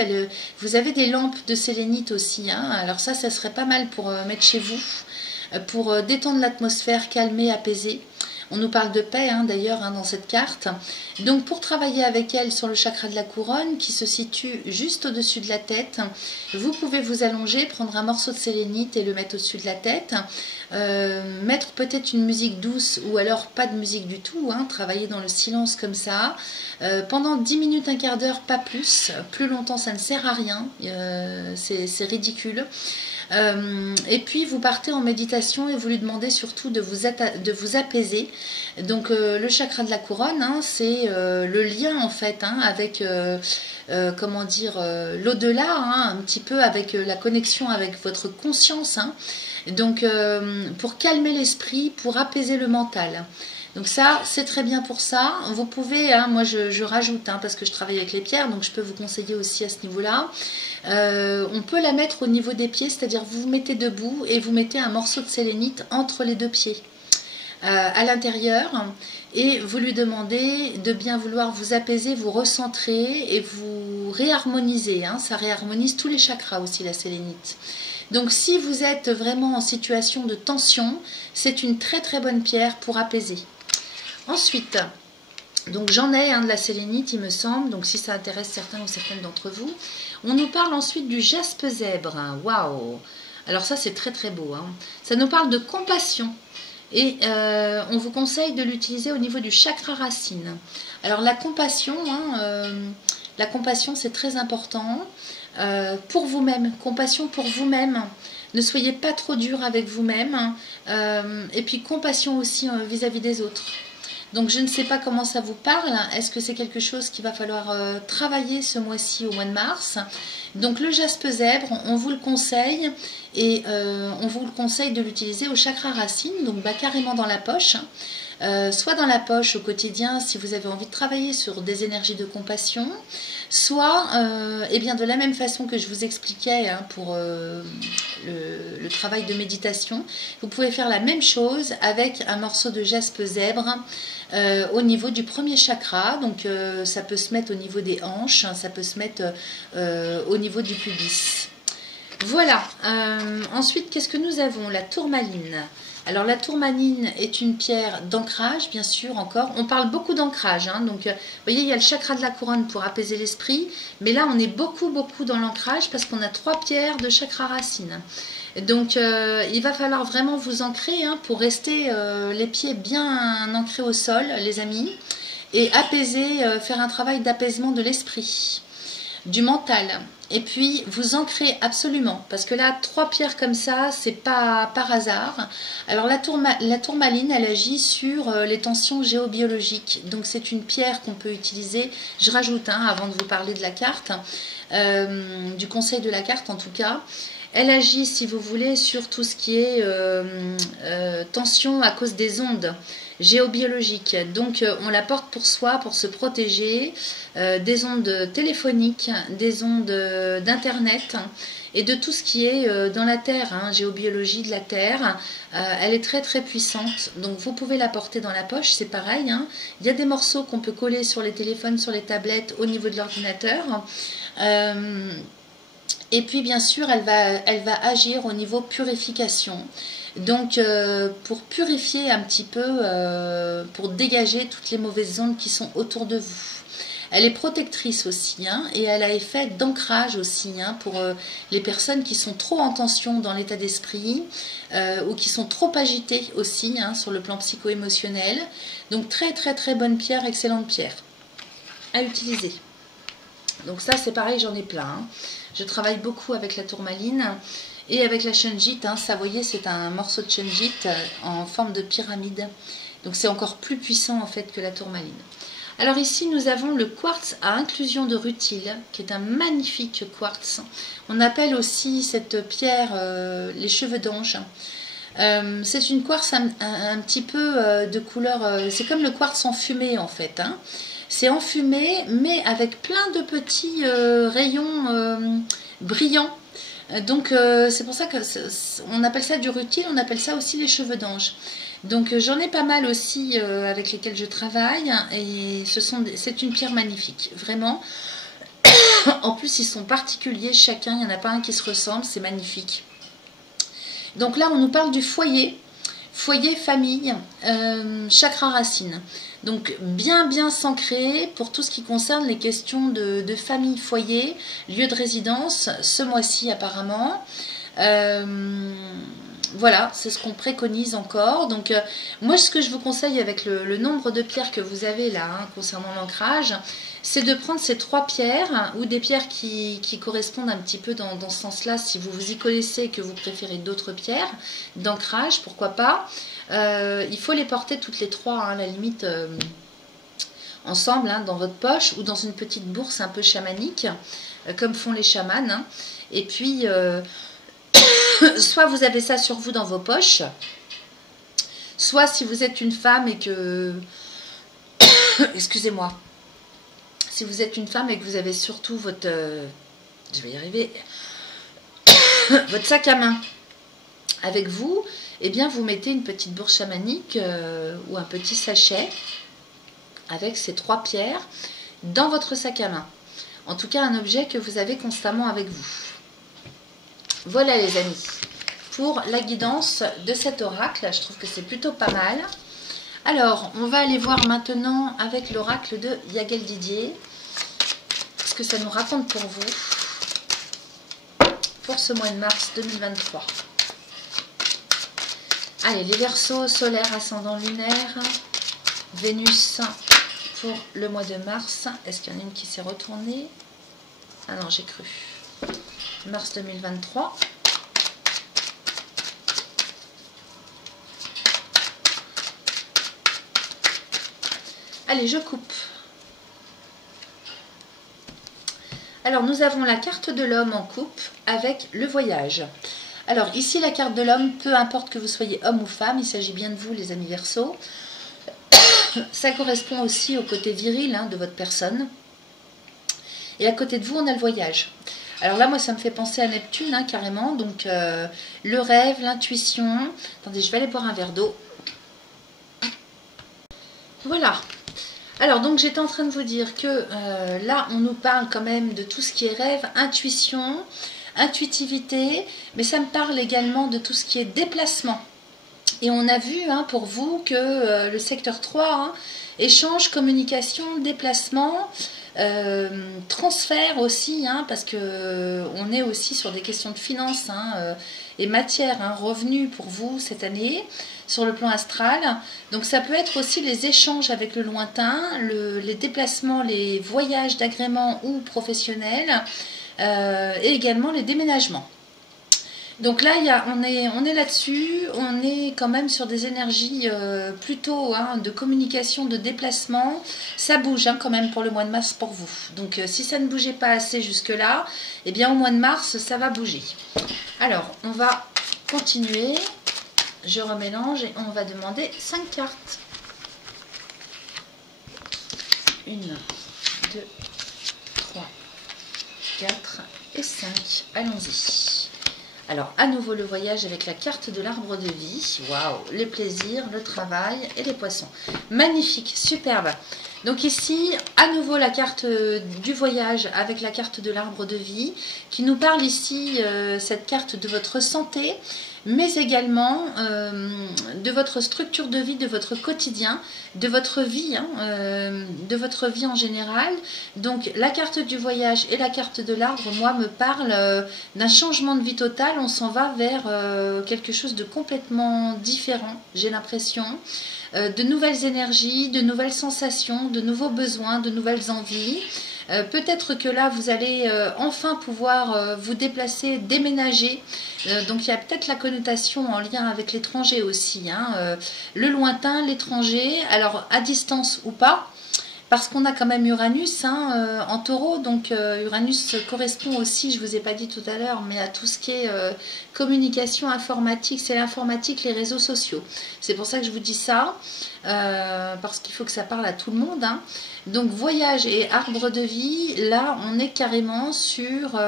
vous avez des lampes de sélénite aussi. Alors ça serait pas mal pour mettre chez vous, pour détendre l'atmosphère, calmer, apaiser. On nous parle de paix d'ailleurs dans cette carte. Donc pour travailler avec elle sur le chakra de la couronne qui se situe juste au-dessus de la tête, vous pouvez vous allonger, prendre un morceau de sélénite et le mettre au-dessus de la tête. Mettre peut-être une musique douce ou alors pas de musique du tout, travailler dans le silence comme ça. Pendant 10 minutes, un quart d'heure, pas plus. Plus longtemps ça ne sert à rien, c'est ridicule. Et puis vous partez en méditation et vous lui demandez surtout de vous apaiser. Donc le chakra de la couronne, c'est le lien en fait avec comment dire, l'au-delà, un petit peu avec la connexion avec votre conscience. Donc pour calmer l'esprit, pour apaiser le mental. Donc ça, c'est très bien pour ça. Vous pouvez, moi je rajoute, parce que je travaille avec les pierres, donc je peux vous conseiller aussi à ce niveau-là. On peut la mettre au niveau des pieds, c'est-à-dire vous vous mettez debout et vous mettez un morceau de sélénite entre les deux pieds, à l'intérieur, et vous lui demandez de bien vouloir vous apaiser, vous recentrer et vous réharmoniser. Ça réharmonise tous les chakras aussi, la sélénite. Donc si vous êtes vraiment en situation de tension, c'est une très très bonne pierre pour apaiser. Ensuite, donc j'en ai de la sélénite il me semble, donc si ça intéresse certains ou certaines d'entre vous. On nous parle ensuite du jaspe zèbre. Waouh! Alors ça c'est très très beau. Ça nous parle de compassion. Et on vous conseille de l'utiliser au niveau du chakra racine. Alors la compassion, c'est très important. Pour vous-même, compassion pour vous-même. Ne soyez pas trop dur avec vous-même. Et puis compassion aussi vis-à-vis des autres. Donc je ne sais pas comment ça vous parle. Est-ce que c'est quelque chose qu'il va falloir travailler ce mois-ci au mois de mars? Donc le jaspe zèbre, on vous le conseille, et on vous le conseille de l'utiliser au chakra racine, donc carrément dans la poche. Soit dans la poche au quotidien si vous avez envie de travailler sur des énergies de compassion, soit de la même façon que je vous expliquais pour le travail de méditation, vous pouvez faire la même chose avec un morceau de jaspe zèbre au niveau du premier chakra. Donc ça peut se mettre au niveau des hanches, ça peut se mettre au niveau du pubis. Voilà. Ensuite, qu'est-ce que nous avons? La tourmaline. Alors la tourmaline est une pierre d'ancrage, bien sûr, encore. On parle beaucoup d'ancrage, donc vous voyez, il y a le chakra de la couronne pour apaiser l'esprit, mais là on est beaucoup dans l'ancrage parce qu'on a 3 pierres de chakra racine. Donc il va falloir vraiment vous ancrer pour rester les pieds bien ancrés au sol, les amis, et apaiser, faire un travail d'apaisement de l'esprit, du mental. Et puis vous ancrez absolument, parce que là 3 pierres comme ça, c'est pas par hasard. Alors la tourmaline, elle agit sur les tensions géobiologiques, donc c'est une pierre qu'on peut utiliser. Je rajoute avant de vous parler de la carte, du conseil de la carte en tout cas. Elle agit, si vous voulez, sur tout ce qui est tension à cause des ondes géobiologiques. Donc on la porte pour soi, pour se protéger des ondes téléphoniques, des ondes d'internet et de tout ce qui est dans la terre, géobiologie de la terre. Elle est très très puissante, donc vous pouvez la porter dans la poche, c'est pareil. Il y a des morceaux qu'on peut coller sur les téléphones, sur les tablettes, au niveau de l'ordinateur. Et puis bien sûr elle va agir au niveau purification, donc pour purifier un petit peu, pour dégager toutes les mauvaises ondes qui sont autour de vous. Elle est protectrice aussi, et elle a effet d'ancrage aussi, pour les personnes qui sont trop en tension dans l'état d'esprit, ou qui sont trop agitées aussi, sur le plan psycho-émotionnel. Donc très très très bonne pierre, excellente pierre à utiliser. Donc ça c'est pareil, j'en ai plein. Je travaille beaucoup avec la tourmaline et avec la shungite. Ça, vous voyez, c'est un morceau de shungite en forme de pyramide. Donc c'est encore plus puissant en fait que la tourmaline. Alors ici, nous avons le quartz à inclusion de rutile, qui est un magnifique quartz. On appelle aussi cette pierre les cheveux d'ange. C'est une quartz un petit peu de couleur, c'est comme le quartz enfumé en fait. Hein. C'est enfumé, mais avec plein de petits rayons brillants. Donc c'est pour ça qu'on appelle ça du rutile, on appelle ça aussi les cheveux d'ange. Donc j'en ai pas mal aussi avec lesquels je travaille et c'est une pierre magnifique, vraiment. En plus ils sont particuliers chacun, il n'y en a pas un qui se ressemble, c'est magnifique. Donc là on nous parle du foyer, foyer, famille, chakra racine. Donc bien s'ancrer pour tout ce qui concerne les questions de famille, foyer, lieu de résidence, ce mois-ci apparemment. Voilà, c'est ce qu'on préconise encore. Donc moi ce que je vous conseille avec le nombre de pierres que vous avez là, hein, concernant l'ancrage, c'est de prendre ces 3 pierres ou des pierres qui correspondent un petit peu dans ce sens-là, si vous vous y connaissez et que vous préférez d'autres pierres d'ancrage, pourquoi pas. Il faut les porter toutes les 3, hein, à la limite, ensemble, hein, dans votre poche ou dans une petite bourse un peu chamanique, comme font les chamans. Hein. Et puis, soit vous avez ça sur vous dans vos poches, soit si vous êtes une femme et que... Excusez-moi. Si vous êtes une femme et que vous avez surtout votre... je vais y arriver. Votre sac à main avec vous, eh bien vous mettez une petite bourse chamanique ou un petit sachet avec ces 3 pierres dans votre sac à main. En tout cas, un objet que vous avez constamment avec vous. Voilà les amis, pour la guidance de cet oracle, je trouve que c'est plutôt pas mal. Alors, on va aller voir maintenant avec l'oracle de Yagel Didier, ce que ça nous raconte pour vous, pour ce mois de mars 2023. Allez, les Verseaux, solaire, ascendant lunaire, Vénus pour le mois de mars. Est-ce qu'il y en a une qui s'est retournée? Ah non, j'ai cru. Mars 2023. Allez, je coupe. Alors, nous avons la carte de l'homme en coupe avec le voyage. Alors, ici, la carte de l'homme, peu importe que vous soyez homme ou femme, il s'agit bien de vous, les amis Verseaux. Ça correspond aussi au côté viril, hein, de votre personne. Et à côté de vous, on a le voyage. Alors là, moi, ça me fait penser à Neptune, hein, carrément. Donc, le rêve, l'intuition. Attendez, je vais aller boire un verre d'eau. Voilà. Alors, donc, j'étais en train de vous dire que là, on nous parle quand même de tout ce qui est rêve, intuition, intuitivité. Mais ça me parle également de tout ce qui est déplacement. Et on a vu, hein, pour vous que le secteur 3, hein, échange, communication, déplacement, transfert aussi, hein, parce que on est aussi sur des questions de finances, hein, et matière, hein, revenus pour vous cette année, sur le plan astral. Donc ça peut être aussi les échanges avec le lointain, les déplacements, les voyages d'agrément ou professionnels, et également les déménagements. Donc là, on est là-dessus, on est quand même sur des énergies plutôt, hein, de communication, de déplacement. Ça bouge, hein, quand même pour le mois de mars pour vous. Donc si ça ne bougeait pas assez jusque-là, eh bien au mois de mars, ça va bouger. Alors, on va continuer. Je remélange et on va demander 5 cartes. 1, 2, 3, 4 et 5. Allons-y. Alors, à nouveau le voyage avec la carte de l'arbre de vie. Waouh, les plaisirs, le travail et les poissons. Magnifique, superbe. Donc ici, à nouveau la carte du voyage avec la carte de l'arbre de vie qui nous parle ici, cette carte de votre santé, mais également de votre structure de vie, de votre quotidien, de votre vie, hein, de votre vie en général. Donc la carte du voyage et la carte de l'arbre, moi, me parlent d'un changement de vie total. On s'en va vers quelque chose de complètement différent, j'ai l'impression. De nouvelles énergies, de nouvelles sensations, de nouveaux besoins, de nouvelles envies. Peut-être que là, vous allez enfin pouvoir vous déplacer, déménager. Donc, il y a peut-être la connotation en lien avec l'étranger aussi. Hein, le lointain, l'étranger, alors à distance ou pas. parce qu'on a quand même Uranus en taureau, donc Uranus correspond aussi, je ne vous ai pas dit tout à l'heure, mais à tout ce qui est communication informatique, c'est l'informatique, les réseaux sociaux. C'est pour ça que je vous dis ça, parce qu'il faut que ça parle à tout le monde. Donc voyage et arbre de vie, là on est carrément sur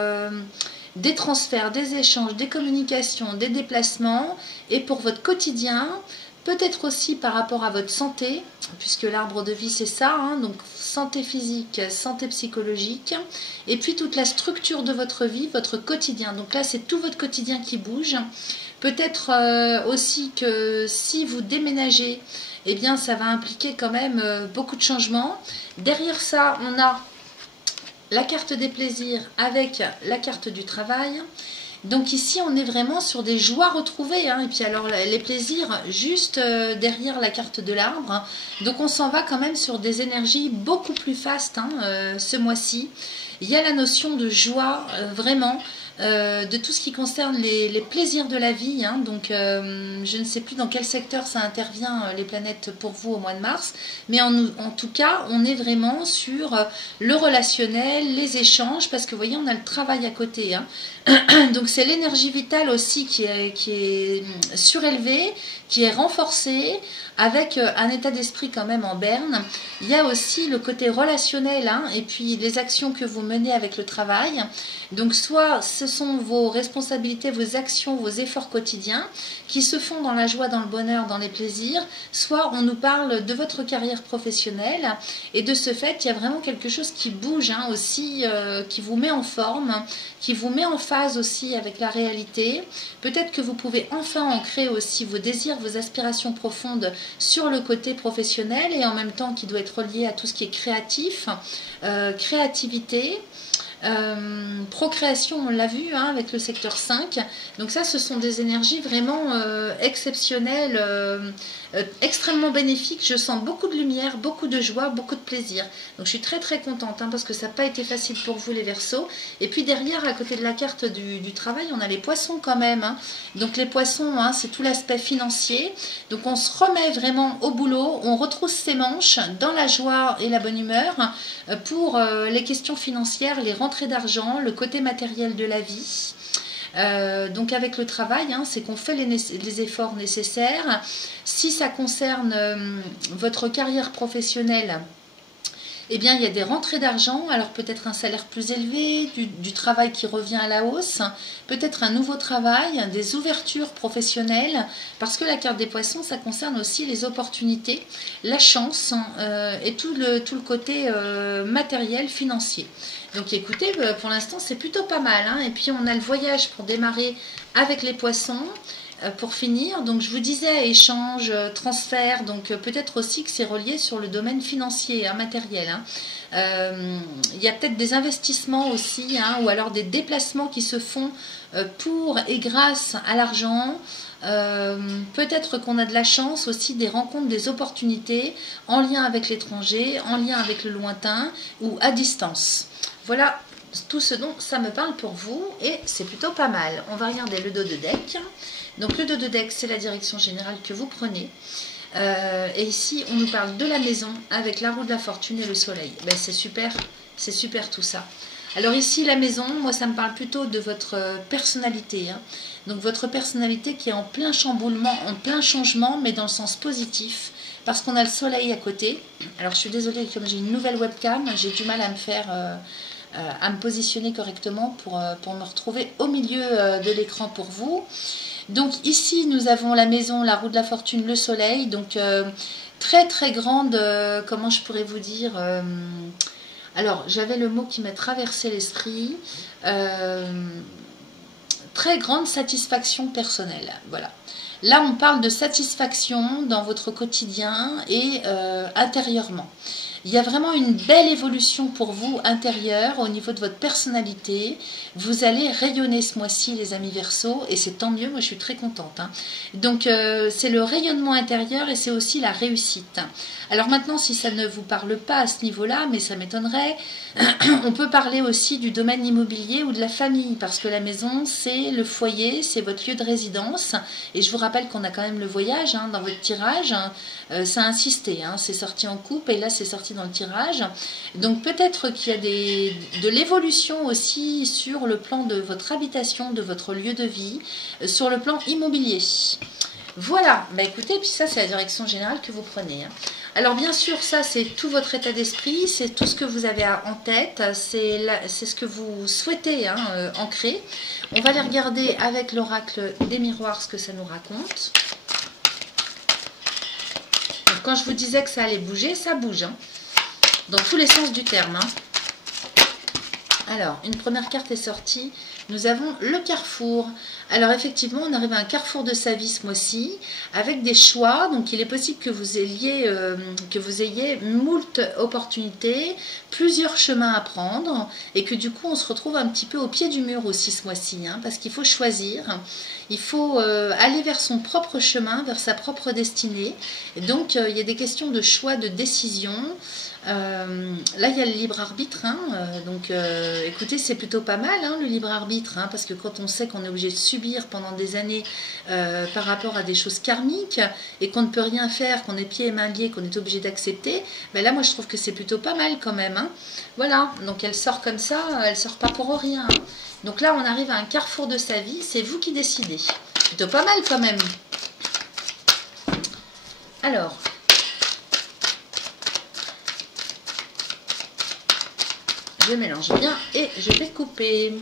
des transferts, des échanges, des communications, des déplacements, et pour votre quotidien, peut-être aussi par rapport à votre santé, puisque l'arbre de vie c'est ça, donc santé physique, santé psychologique, et puis toute la structure de votre vie, votre quotidien. Donc là c'est tout votre quotidien qui bouge. Peut-être aussi que si vous déménagez, eh bien ça va impliquer quand même beaucoup de changements. Derrière ça on a la carte des plaisirs avec la carte du travail. Donc ici, on est vraiment sur des joies retrouvées. Et puis alors, les plaisirs juste derrière la carte de l'arbre. Donc on s'en va quand même sur des énergies beaucoup plus fastes ce mois-ci. Il y a la notion de joie, vraiment, de tout ce qui concerne les plaisirs de la vie. Donc je ne sais plus dans quel secteur ça intervient, les planètes, pour vous au mois de mars. Mais en tout cas, on est vraiment sur le relationnel, les échanges, parce que vous voyez, on a le travail à côté. Donc c'est l'énergie vitale aussi qui est surélevée, qui est renforcée, avec un état d'esprit quand même en berne. Il y a aussi le côté relationnel, et puis les actions que vous menez avec le travail. Donc soit ce sont vos responsabilités, vos actions, vos efforts quotidiens qui se font dans la joie, dans le bonheur, dans les plaisirs, soit on nous parle de votre carrière professionnelle, et de ce fait il y a vraiment quelque chose qui bouge aussi, qui vous met en forme, qui vous met en phase aussi avec la réalité. Peut-être que vous pouvez enfin ancrer aussi vos désirs, vos aspirations profondes sur le côté professionnel, et en même temps qui doit être relié à tout ce qui est créatif, créativité. Procréation, on l'a vu avec le secteur 5. Donc ça, ce sont des énergies vraiment exceptionnelles, extrêmement bénéfiques. Je sens beaucoup de lumière, beaucoup de joie, beaucoup de plaisir. Donc je suis très très contente, parce que ça n'a pas été facile pour vous les Verseaux. Et puis derrière, à côté de la carte du travail, on a les poissons quand même. Donc les poissons, c'est tout l'aspect financier. Donc on se remet vraiment au boulot, on retrousse ses manches dans la joie et la bonne humeur pour les questions financières, les rentrées d'argent, le côté matériel de la vie. Donc avec le travail, c'est qu'on fait les efforts nécessaires. Si ça concerne votre carrière professionnelle, eh bien, il y a des rentrées d'argent, alors peut-être un salaire plus élevé, du travail qui revient à la hausse, peut-être un nouveau travail, des ouvertures professionnelles, parce que la carte des poissons, ça concerne aussi les opportunités, la chance et tout le côté matériel, financier. Donc écoutez, pour l'instant, c'est plutôt pas mal. Et puis on a le voyage pour démarrer avec les poissons. Pour finir, donc je vous disais échange, transfert, donc peut-être aussi que c'est relié sur le domaine financier, matériel. Il y a peut-être des investissements aussi, ou alors des déplacements qui se font pour et grâce à l'argent. Peut-être qu'on a de la chance aussi, des rencontres, des opportunités en lien avec l'étranger, en lien avec le lointain ou à distance. Voilà tout ce dont ça me parle pour vous, et c'est plutôt pas mal. On va regarder le dos de deck. Donc le dos de deck, c'est la direction générale que vous prenez. Et ici, on nous parle de la maison avec la roue de la fortune et le soleil. C'est super tout ça. Alors ici, la maison, moi ça me parle plutôt de votre personnalité. Donc votre personnalité qui est en plein chamboulement, en plein changement, mais dans le sens positif. Parce qu'on a le soleil à côté. Alors je suis désolée, comme j'ai une nouvelle webcam, j'ai du mal à me faire... à me positionner correctement pour me retrouver au milieu de l'écran pour vous. Donc ici nous avons la maison, la roue de la fortune, le soleil, donc très très grande, comment je pourrais vous dire, alors j'avais le mot qui m'a traversé l'esprit, très grande satisfaction personnelle, voilà. Là on parle de satisfaction dans votre quotidien et intérieurement. Il y a vraiment une belle évolution pour vous intérieure au niveau de votre personnalité. Vous allez rayonner ce mois-ci, les amis Verseaux, et c'est tant mieux, moi je suis très contente. Donc c'est le rayonnement intérieur et c'est aussi la réussite. Alors maintenant, si ça ne vous parle pas à ce niveau-là, mais ça m'étonnerait, on peut parler aussi du domaine immobilier ou de la famille, parce que la maison, c'est le foyer, c'est votre lieu de résidence. Et je vous rappelle qu'on a quand même le voyage dans votre tirage. Ça a insisté, c'est sorti en coupe et là c'est sorti sorti dans le tirage. Donc peut-être qu'il y a de l'évolution aussi sur le plan de votre habitation, de votre lieu de vie, sur le plan immobilier. Voilà, bah écoutez, puis ça c'est la direction générale que vous prenez. Hein. Alors bien sûr, ça c'est tout votre état d'esprit, c'est tout ce que vous avez en tête, c'est ce que vous souhaitez hein, ancrer. On va aller regarder avec l'oracle des miroirs ce que ça nous raconte. Donc, quand je vous disais que ça allait bouger, ça bouge, hein, dans tous les sens du terme. Hein. Alors, une première carte est sortie. Nous avons le carrefour. Alors effectivement, on arrive à un carrefour de sa vie ce mois-ci, avec des choix. Donc il est possible que vous ayez moult opportunités, plusieurs chemins à prendre, et que du coup on se retrouve un petit peu au pied du mur aussi ce mois-ci, hein, parce qu'il faut choisir. Il faut aller vers son propre chemin, vers sa propre destinée. Et donc il y a des questions de choix, de décision. Là il y a le libre arbitre, hein, donc écoutez, c'est plutôt pas mal hein, le libre arbitre, hein, parce que quand on sait qu'on est obligé de subir pendant des années par rapport à des choses karmiques et qu'on ne peut rien faire, qu'on est pieds et mains liés, qu'on est obligé d'accepter, ben là moi je trouve que c'est plutôt pas mal quand même. Hein. Voilà, donc elle sort comme ça, elle sort pas pour rien. Hein. Donc là on arrive à un carrefour de sa vie, c'est vous qui décidez. Plutôt pas mal quand même. Alors, je mélange bien et je vais couper.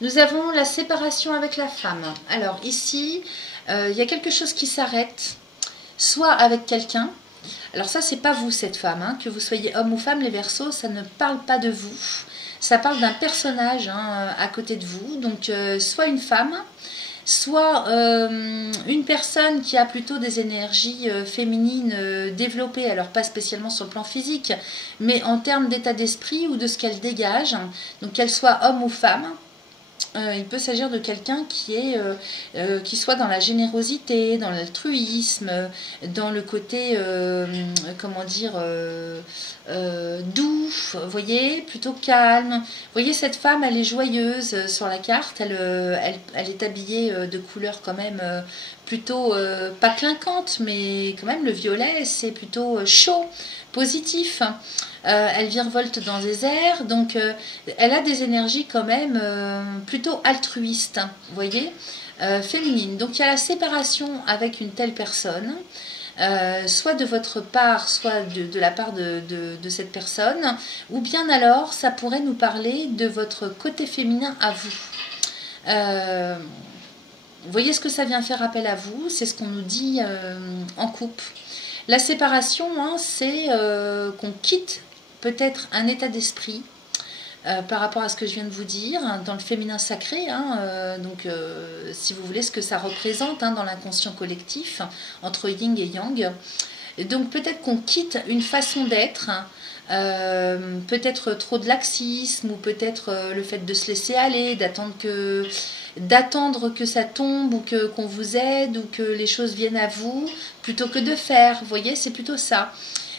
Nous avons la séparation avec la femme. Alors ici, il y a quelque chose qui s'arrête, soit avec quelqu'un. Alors ça, c'est pas vous cette femme, hein, que vous soyez homme ou femme, les Verseaux, ça ne parle pas de vous. Ça parle d'un personnage hein, à côté de vous. Donc soit une femme, soit une personne qui a plutôt des énergies féminines développées, alors pas spécialement sur le plan physique, mais en termes d'état d'esprit ou de ce qu'elle dégage, donc qu'elle soit homme ou femme. Il peut s'agir de quelqu'un qui soit dans la générosité, dans l'altruisme, dans le côté, comment dire, doux, vous voyez, plutôt calme. Vous voyez, cette femme, elle est joyeuse sur la carte, elle est habillée de couleurs quand même plutôt, pas clinquantes, mais quand même le violet, c'est plutôt chaud, positif. Elle virevolte dans des airs, donc elle a des énergies quand même plutôt altruistes, hein, vous voyez, féminines. Donc il y a la séparation avec une telle personne, soit de votre part, soit de la part de cette personne, ou bien alors ça pourrait nous parler de votre côté féminin à vous. Vous voyez ce que ça vient faire appel à vous, c'est ce qu'on nous dit en couple. La séparation, hein, c'est qu'on quitte peut-être un état d'esprit par rapport à ce que je viens de vous dire, hein, dans le féminin sacré, hein, donc si vous voulez ce que ça représente hein, dans l'inconscient collectif, entre yin et yang. Et donc peut-être qu'on quitte une façon d'être, peut-être trop de laxisme, ou peut-être le fait de se laisser aller, d'attendre que ça tombe, ou qu'on vous aide, ou que les choses viennent à vous, plutôt que de faire, vous voyez, c'est plutôt ça.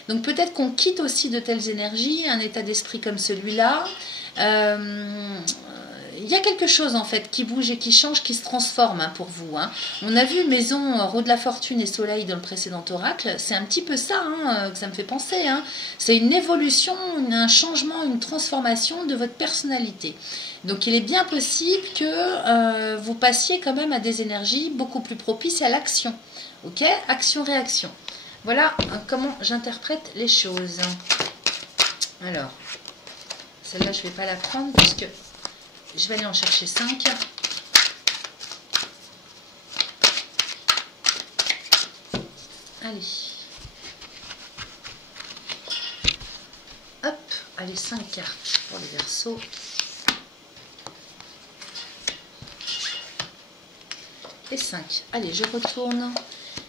Donc peut-être qu'on quitte aussi de telles énergies, un état d'esprit comme celui-là. Il y a quelque chose en fait qui bouge et qui change, qui se transforme hein, pour vous. Hein. On a vu maison, roue de la fortune et soleil dans le précédent oracle. C'est un petit peu ça hein, que ça me fait penser. Hein. C'est une évolution, un changement, une transformation de votre personnalité. Donc il est bien possible que vous passiez quand même à des énergies beaucoup plus propices à l'action. Ok, action-réaction. Voilà comment j'interprète les choses. Alors, celle-là, je ne vais pas la prendre puisque je vais aller en chercher 5. Allez. Hop, allez, 5 cartes pour les Verseaux. Et 5. Allez, je retourne.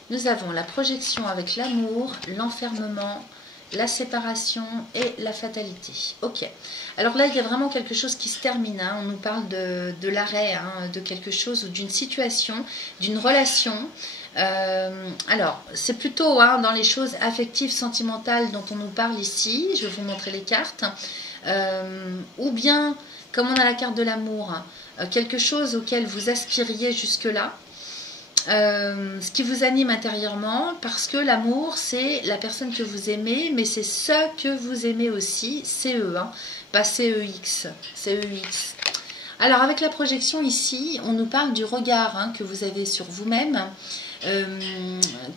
Nous avons la projection avec l'amour, l'enfermement, la séparation et la fatalité. Ok. Alors là, il y a vraiment quelque chose qui se termine. Hein. On nous parle de l'arrêt, hein, de quelque chose ou d'une situation, d'une relation. Alors, c'est plutôt hein, dans les choses affectives, sentimentales dont on nous parle ici. Je vais vous montrer les cartes. Ou bien, comme on a la carte de l'amour, quelque chose auquel vous aspiriez jusque-là. ce qui vous anime intérieurement, parce que l'amour, c'est la personne que vous aimez, mais c'est ce que vous aimez aussi, CE, hein, pas CEX, CEX. Alors, avec la projection ici, on nous parle du regard hein, que vous avez sur vous-même.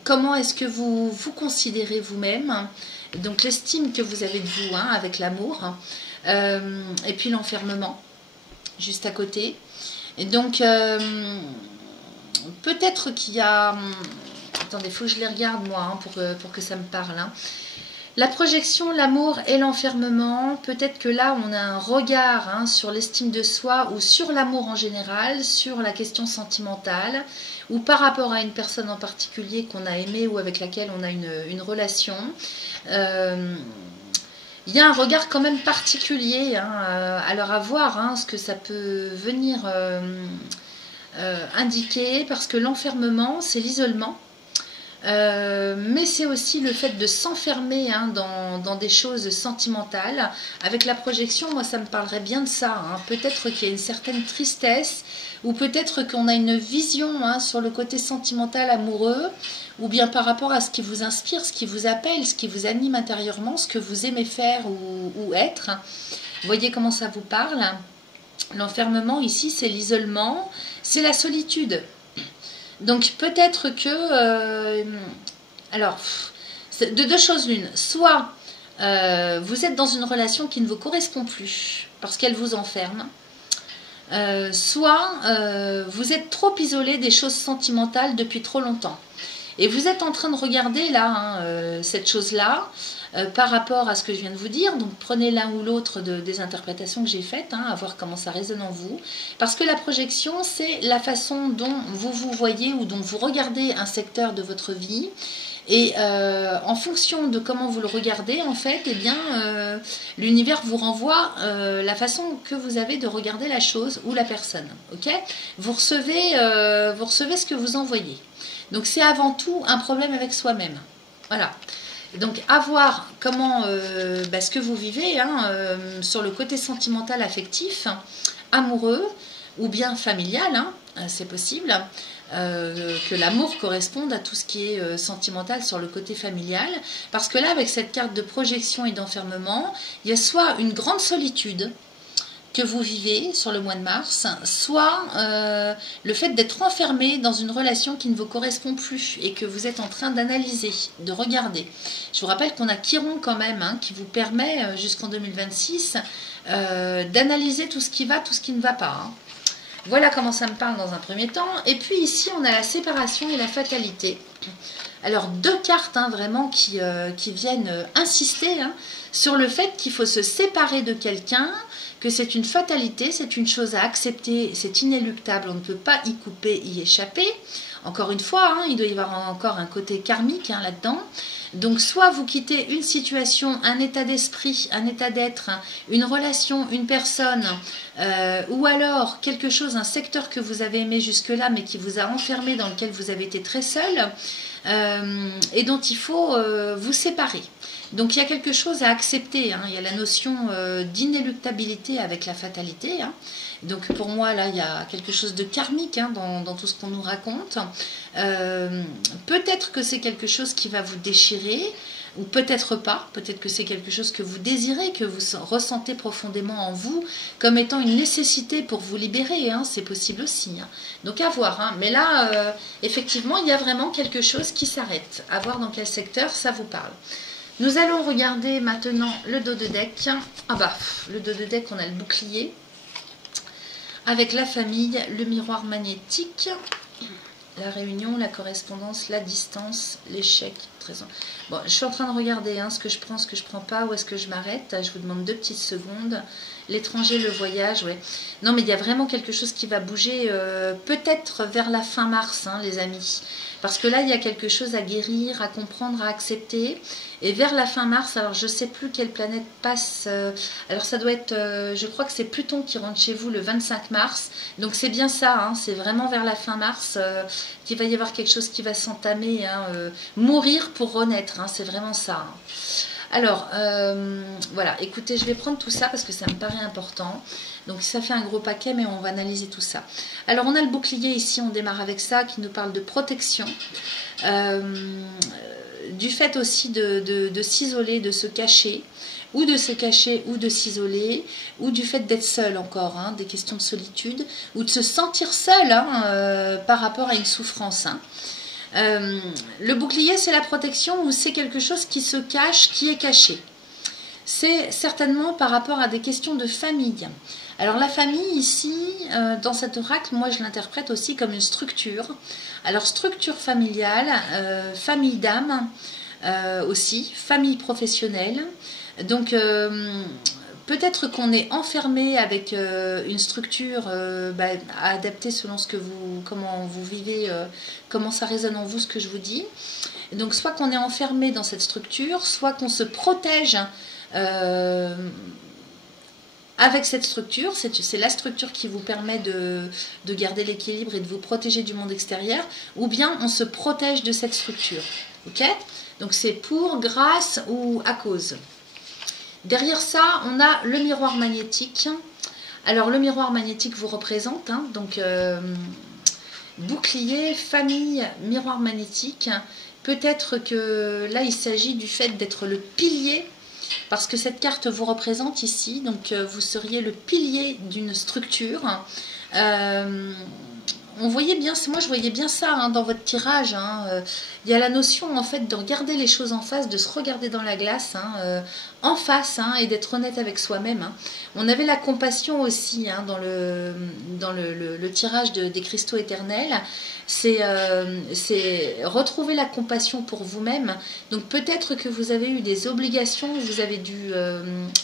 Comment est-ce que vous vous considérez vous-même? Donc, l'estime que vous avez de vous hein, avec l'amour. Et puis, l'enfermement, juste à côté. Et donc... peut-être qu'il y a... Attendez, il faut que je les regarde moi hein, pour que ça me parle. Hein. La projection, l'amour et l'enfermement, peut-être que là on a un regard hein, sur l'estime de soi ou sur l'amour en général, sur la question sentimentale ou par rapport à une personne en particulier qu'on a aimée ou avec laquelle on a une relation. Il y a un regard quand même particulier, hein, alors à voir hein, ce que ça peut venir... indiqué parce que l'enfermement c'est l'isolement mais c'est aussi le fait de s'enfermer hein, dans des choses sentimentales. Avec la projection, moi ça me parlerait bien de ça hein. Peut-être qu'il y a une certaine tristesse ou peut-être qu'on a une vision hein, sur le côté sentimental amoureux ou bien par rapport à ce qui vous inspire, ce qui vous appelle, ce qui vous anime intérieurement, ce que vous aimez faire ou être. Vous voyez comment ça vous parle? L'enfermement ici c'est l'isolement, c'est la solitude. Donc peut-être que... alors, de deux choses l'une. Soit vous êtes dans une relation qui ne vous correspond plus parce qu'elle vous enferme. Soit vous êtes trop isolé des choses sentimentales depuis trop longtemps. Et vous êtes en train de regarder là, hein, cette chose-là, par rapport à ce que je viens de vous dire. Donc prenez l'un ou l'autre des interprétations que j'ai faites, hein, à voir comment ça résonne en vous. Parce que la projection, c'est la façon dont vous vous voyez ou dont vous regardez un secteur de votre vie. Et en fonction de comment vous le regardez, en fait, eh bien, l'univers vous renvoie la façon que vous avez de regarder la chose ou la personne. Okay, vous recevez ce que vous envoyez. Donc c'est avant tout un problème avec soi-même. Voilà. Donc à voir comment ce que vous vivez hein, sur le côté sentimental, affectif, amoureux ou bien familial, hein, c'est possible. Que l'amour corresponde à tout ce qui est sentimental sur le côté familial, parce que là avec cette carte de projection et d'enfermement, il y a soit une grande solitude que vous vivez sur le mois de mars, soit le fait d'être enfermé dans une relation qui ne vous correspond plus et que vous êtes en train d'analyser, de regarder. Je vous rappelle qu'on a Chiron quand même, hein, qui vous permet jusqu'en 2026 d'analyser tout ce qui va, tout ce qui ne va pas. Hein. Voilà comment ça me parle dans un premier temps. Et puis ici, on a la séparation et la fatalité. Alors, deux cartes hein, vraiment qui viennent insister hein, sur le fait qu'il faut se séparer de quelqu'un, que c'est une fatalité, c'est une chose à accepter, c'est inéluctable, on ne peut pas y couper, y échapper. Encore une fois, hein, il doit y avoir encore un côté karmique hein, là-dedans. Donc, soit vous quittez une situation, un état d'esprit, un état d'être, hein, une relation, une personne, ou alors quelque chose, un secteur que vous avez aimé jusque-là, mais qui vous a enfermé, dans lequel vous avez été très seul, et dont il faut vous séparer. Donc, il y a quelque chose à accepter. Hein. Il y a la notion d'inéluctabilité avec la fatalité. Hein. Donc, pour moi, là, il y a quelque chose de karmique hein, dans tout ce qu'on nous raconte. Peut-être que c'est quelque chose qui va vous déchirer, ou peut-être pas. Peut-être que c'est quelque chose que vous désirez, que vous ressentez profondément en vous, comme étant une nécessité pour vous libérer. Hein. C'est possible aussi. Hein. Donc, à voir. Hein. Mais là, effectivement, il y a vraiment quelque chose qui s'arrête. À voir dans quel secteur ça vous parle. Nous allons regarder maintenant le dos de deck. Ah bah, le dos de deck, on a le bouclier. Avec la famille, le miroir magnétique, la réunion, la correspondance, la distance, l'échec, trésor. Bon, je suis en train de regarder hein, ce que je prends pas, où est-ce que je m'arrête. Je vous demande 2 petites secondes. L'étranger, le voyage, ouais. Non, mais il y a vraiment quelque chose qui va bouger, peut-être vers la fin mars, hein, les amis. Parce que là, il y a quelque chose à guérir, à comprendre, à accepter. Et vers la fin mars, alors je ne sais plus quelle planète passe. Alors ça doit être, je crois que c'est Pluton qui rentre chez vous le 25 mars. Donc c'est bien ça, hein, c'est vraiment vers la fin mars qu'il va y avoir quelque chose qui va s'entamer. Hein, mourir pour renaître, hein, c'est vraiment ça. Hein. Alors, voilà, écoutez, je vais prendre tout ça parce que ça me paraît important. Donc, ça fait un gros paquet, mais on va analyser tout ça. Alors, on a le bouclier ici, on démarre avec ça, qui nous parle de protection. Du fait aussi de s'isoler, de se cacher, ou de se cacher, ou de s'isoler, ou du fait d'être seul encore, hein, des questions de solitude, ou de se sentir seul hein, par rapport à une souffrance. Hein. Le bouclier, c'est la protection ou c'est quelque chose qui se cache, qui est caché. C'est certainement par rapport à des questions de famille. Alors la famille ici, dans cet oracle, moi je l'interprète aussi comme une structure. Alors structure familiale, famille d'âme aussi, famille professionnelle. Donc peut-être qu'on est enfermé avec une structure à adapter selon ce que comment vous vivez, comment ça résonne en vous ce que je vous dis. Donc soit qu'on est enfermé dans cette structure, soit qu'on se protège avec cette structure. C'est la structure qui vous permet de garder l'équilibre et de vous protéger du monde extérieur, ou bien on se protège de cette structure. Ok? Donc c'est pour, grâce ou à cause. Derrière ça, on a le miroir magnétique. Alors, le miroir magnétique vous représente, hein, donc bouclier, famille, miroir magnétique. Peut-être que là, il s'agit du fait d'être le pilier, parce que cette carte vous représente ici, donc vous seriez le pilier d'une structure. On voyait bien, moi je voyais bien ça hein, dans votre tirage. Hein, il y a la notion en fait de regarder les choses en face, de se regarder dans la glace, hein, en face hein, et d'être honnête avec soi-même. Hein. On avait la compassion aussi hein, dans le tirage des cristaux éternels. C'est retrouver la compassion pour vous-même. Donc peut-être que vous avez eu des obligations, vous avez dû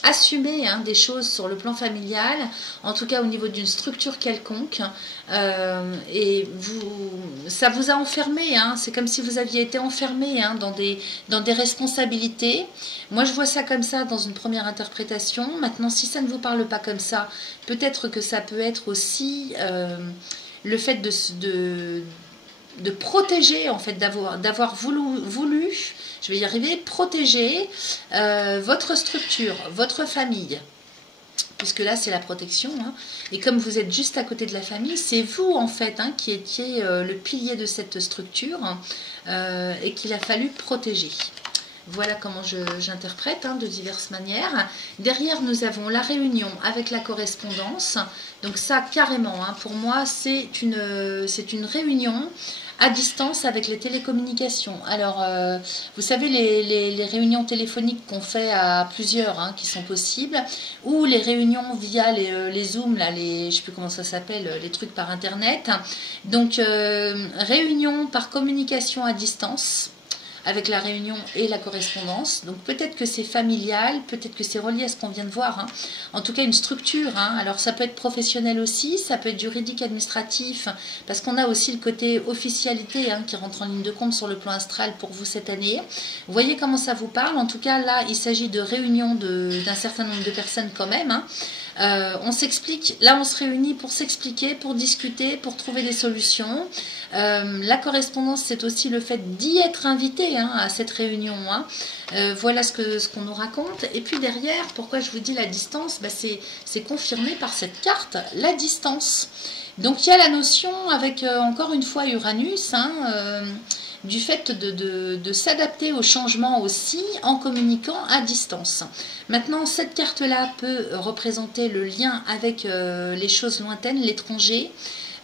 assumer hein, des choses sur le plan familial, en tout cas au niveau d'une structure quelconque. Et ça vous a enfermé, hein, c'est comme si vous aviez été enfermé hein, dans des responsabilités. Moi je vois ça comme ça dans une première interprétation. Maintenant si ça ne vous parle pas comme ça, peut-être que ça peut être aussi le fait de protéger, en fait, d'avoir voulu, je vais y arriver, protéger votre structure, votre famille. Puisque là c'est la protection hein. Et comme vous êtes juste à côté de la famille, c'est vous en fait hein, qui étiez le pilier de cette structure et qu'il a fallu protéger. Voilà comment j'interprète hein, de diverses manières. Derrière nous avons la réunion avec la correspondance. Donc ça carrément hein, pour moi c'est une réunion à distance avec les télécommunications. Alors, vous savez, les réunions téléphoniques qu'on fait à plusieurs, hein, qui sont possibles, ou les réunions via les Zooms, là, je ne sais plus comment ça s'appelle, les trucs par Internet. Donc, réunion par communication à distance, avec la réunion et la correspondance. Donc peut-être que c'est familial, peut-être que c'est relié à ce qu'on vient de voir. Hein. En tout cas, une structure. Hein. Alors ça peut être professionnel aussi, ça peut être juridique, administratif, parce qu'on a aussi le côté officialité hein, qui rentre en ligne de compte sur le plan astral pour vous cette année. Vous voyez comment ça vous parle. En tout cas, là, il s'agit de réunion d'un certain nombre de personnes quand même. Hein. On s'explique, là on se réunit pour s'expliquer, pour discuter, pour trouver des solutions. La correspondance, c'est aussi le fait d'y être invité hein, à cette réunion. Hein. Voilà ce qu'on nous raconte. Et puis derrière, pourquoi je vous dis la distance, bah c'est confirmé par cette carte, la distance. Donc il y a la notion avec encore une fois Uranus, hein, du fait de s'adapter au changement aussi en communiquant à distance. Maintenant, cette carte-là peut représenter le lien avec les choses lointaines, l'étranger,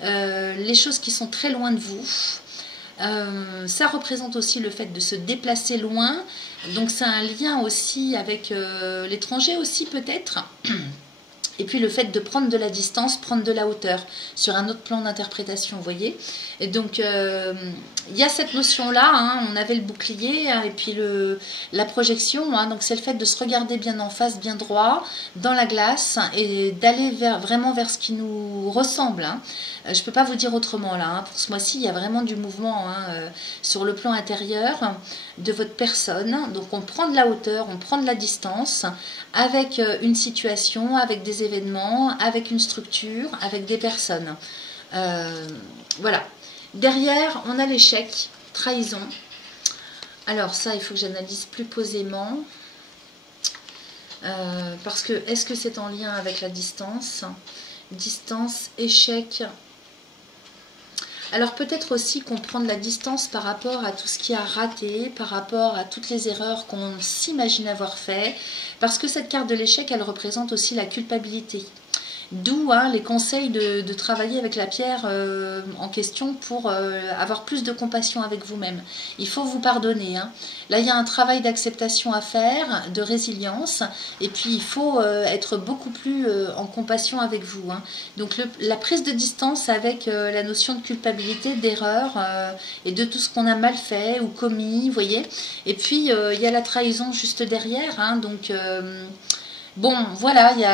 les choses qui sont très loin de vous. Ça représente aussi le fait de se déplacer loin. Donc c'est un lien aussi avec l'étranger aussi peut-être. Et puis le fait de prendre de la distance, prendre de la hauteur sur un autre plan d'interprétation, vous voyez. Et donc il y a cette notion-là, hein, on avait le bouclier hein, et puis la projection, hein, donc c'est le fait de se regarder bien en face, bien droit, dans la glace et d'aller vraiment vers ce qui nous ressemble. Hein. Je ne peux pas vous dire autrement là, hein. Pour ce mois-ci il y a vraiment du mouvement hein, sur le plan intérieur de votre personne. Donc on prend de la hauteur, on prend de la distance avec une situation, avec des événements, avec une structure, avec des personnes. Voilà. Derrière, on a l'échec, trahison. Alors ça, il faut que j'analyse plus posément. Parce que, est-ce que c'est en lien avec la distance? Distance, échec. Alors peut-être aussi qu'on prend de la distance par rapport à tout ce qui a raté, par rapport à toutes les erreurs qu'on s'imagine avoir fait, parce que cette carte de l'échec, elle représente aussi la culpabilité. D'où les conseils de travailler avec la pierre en question pour avoir plus de compassion avec vous-même. Il faut vous pardonner. Là, il y a un travail d'acceptation à faire, de résilience, et puis il faut être beaucoup plus en compassion avec vous. Donc la prise de distance avec la notion de culpabilité, d'erreur et de tout ce qu'on a mal fait ou commis, vous voyez. Et puis il y a la trahison juste derrière, donc... Bon, voilà, il y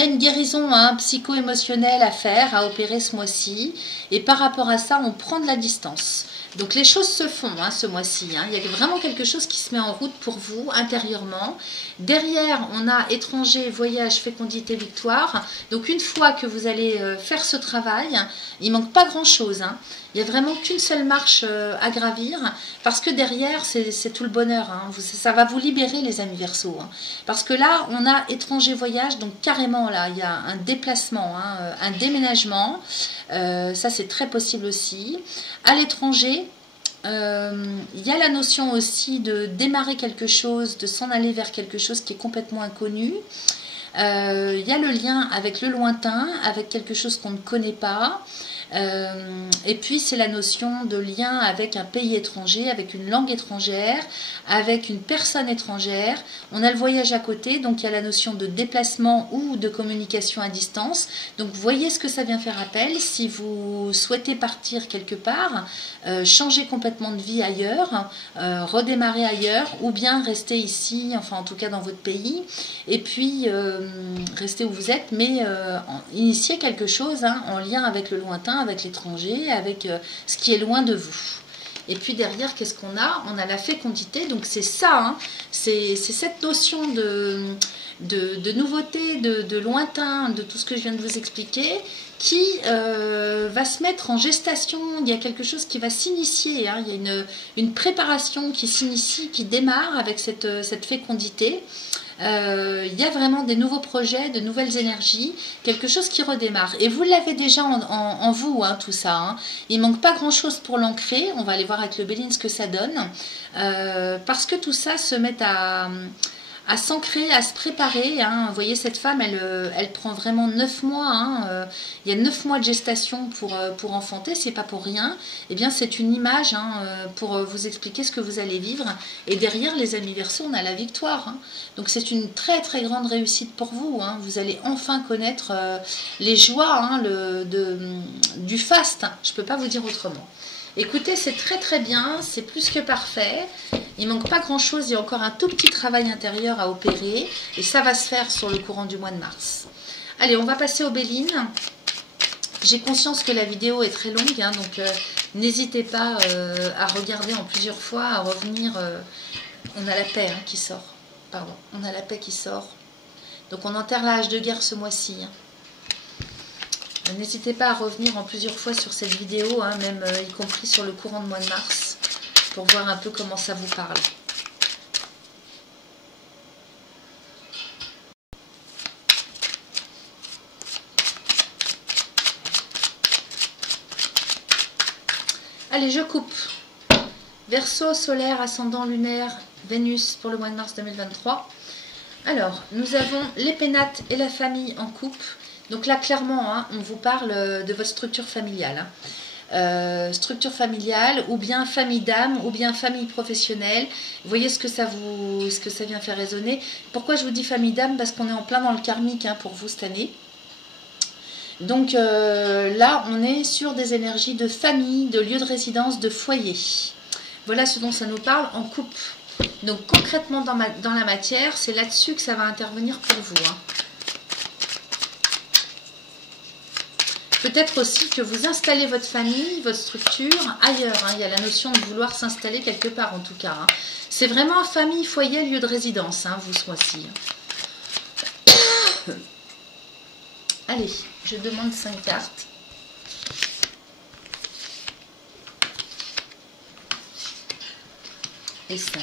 a une guérison psycho-émotionnelle à faire, à opérer ce mois-ci. Et par rapport à ça, on prend de la distance. Donc les choses se font ce mois-ci. Il y a vraiment quelque chose qui se met en route pour vous, intérieurement. Derrière, on a étranger, voyage, fécondité, victoire. Donc une fois que vous allez faire ce travail, il ne manque pas grand-chose. Il n'y a vraiment qu'une seule marche à gravir, parce que derrière, c'est tout le bonheur. Ça va vous libérer, les amis Verseaux. Parce que là, on a étranger voyage, donc carrément, là, il y a un déplacement, un déménagement. Ça, c'est très possible aussi. À l'étranger, il y a la notion aussi de démarrer quelque chose, de s'en aller vers quelque chose qui est complètement inconnu. Il y a le lien avec le lointain, avec quelque chose qu'on ne connaît pas. Et puis c'est la notion de lien avec un pays étranger, avec une langue étrangère, avec une personne étrangère. On a le voyage à côté, donc il y a la notion de déplacement ou de communication à distance. Donc voyez ce que ça vient faire appel. Si vous souhaitez partir quelque part, changer complètement de vie ailleurs, redémarrer ailleurs, ou bien rester ici, enfin en tout cas dans votre pays, et puis rester où vous êtes, mais initier quelque chose en lien avec le lointain, avec l'étranger, avec ce qui est loin de vous. Et puis derrière, qu'est-ce qu'on a? On a la fécondité, donc c'est ça, c'est cette notion de nouveauté, de lointain, de tout ce que je viens de vous expliquer, qui va se mettre en gestation. Il y a quelque chose qui va s'initier, il y a une préparation qui s'initie, qui démarre avec cette fécondité. Il y a vraiment des nouveaux projets, de nouvelles énergies, quelque chose qui redémarre. Et vous l'avez déjà en vous, tout ça. Il ne manque pas grand-chose pour l'ancrer. On va aller voir avec le Béline ce que ça donne. Parce que tout ça se met à s'ancrer, à se préparer. Vous voyez, cette femme, elle prend vraiment 9 mois. Il y a 9 mois de gestation pour enfanter, c'est pas pour rien. Eh bien, c'est une image pour vous expliquer ce que vous allez vivre. Et derrière, les amis Verseaux, on a la victoire. Donc, c'est une très, très grande réussite pour vous. Vous allez enfin connaître les joies du faste. Je peux pas vous dire autrement. Écoutez, c'est très très bien, c'est plus que parfait. Il ne manque pas grand chose, il y a encore un tout petit travail intérieur à opérer. Et ça va se faire sur le courant du mois de mars. Allez, on va passer au Béline. J'ai conscience que la vidéo est très longue, donc n'hésitez pas à regarder en plusieurs fois, à revenir. On a la paix qui sort. Pardon, on a la paix qui sort. Donc on enterre la hache de guerre ce mois-ci. N'hésitez pas à revenir en plusieurs fois sur cette vidéo, même y compris sur le courant de mois de mars, pour voir un peu comment ça vous parle. Allez, je coupe. Verseau, solaire, ascendant, lunaire, Vénus pour le mois de mars 2023. Alors, nous avons les pénates et la famille en coupe. Donc là, clairement, on vous parle de votre structure familiale. Structure familiale, ou bien famille d'âme, ou bien famille professionnelle. Vous voyez ce que ça vient faire résonner. Pourquoi je vous dis famille d'âme? Parce qu'on est en plein dans le karmique pour vous cette année. Donc là, on est sur des énergies de famille, de lieu de résidence, de foyer. Voilà ce dont ça nous parle en coupe. Donc concrètement dans la matière, c'est là-dessus que ça va intervenir pour vous. Peut-être aussi que vous installez votre famille, votre structure ailleurs. Il y a la notion de vouloir s'installer quelque part en tout cas. C'est vraiment famille, foyer, lieu de résidence, vous ce mois-ci. Allez, je demande 5 cartes. Et 5.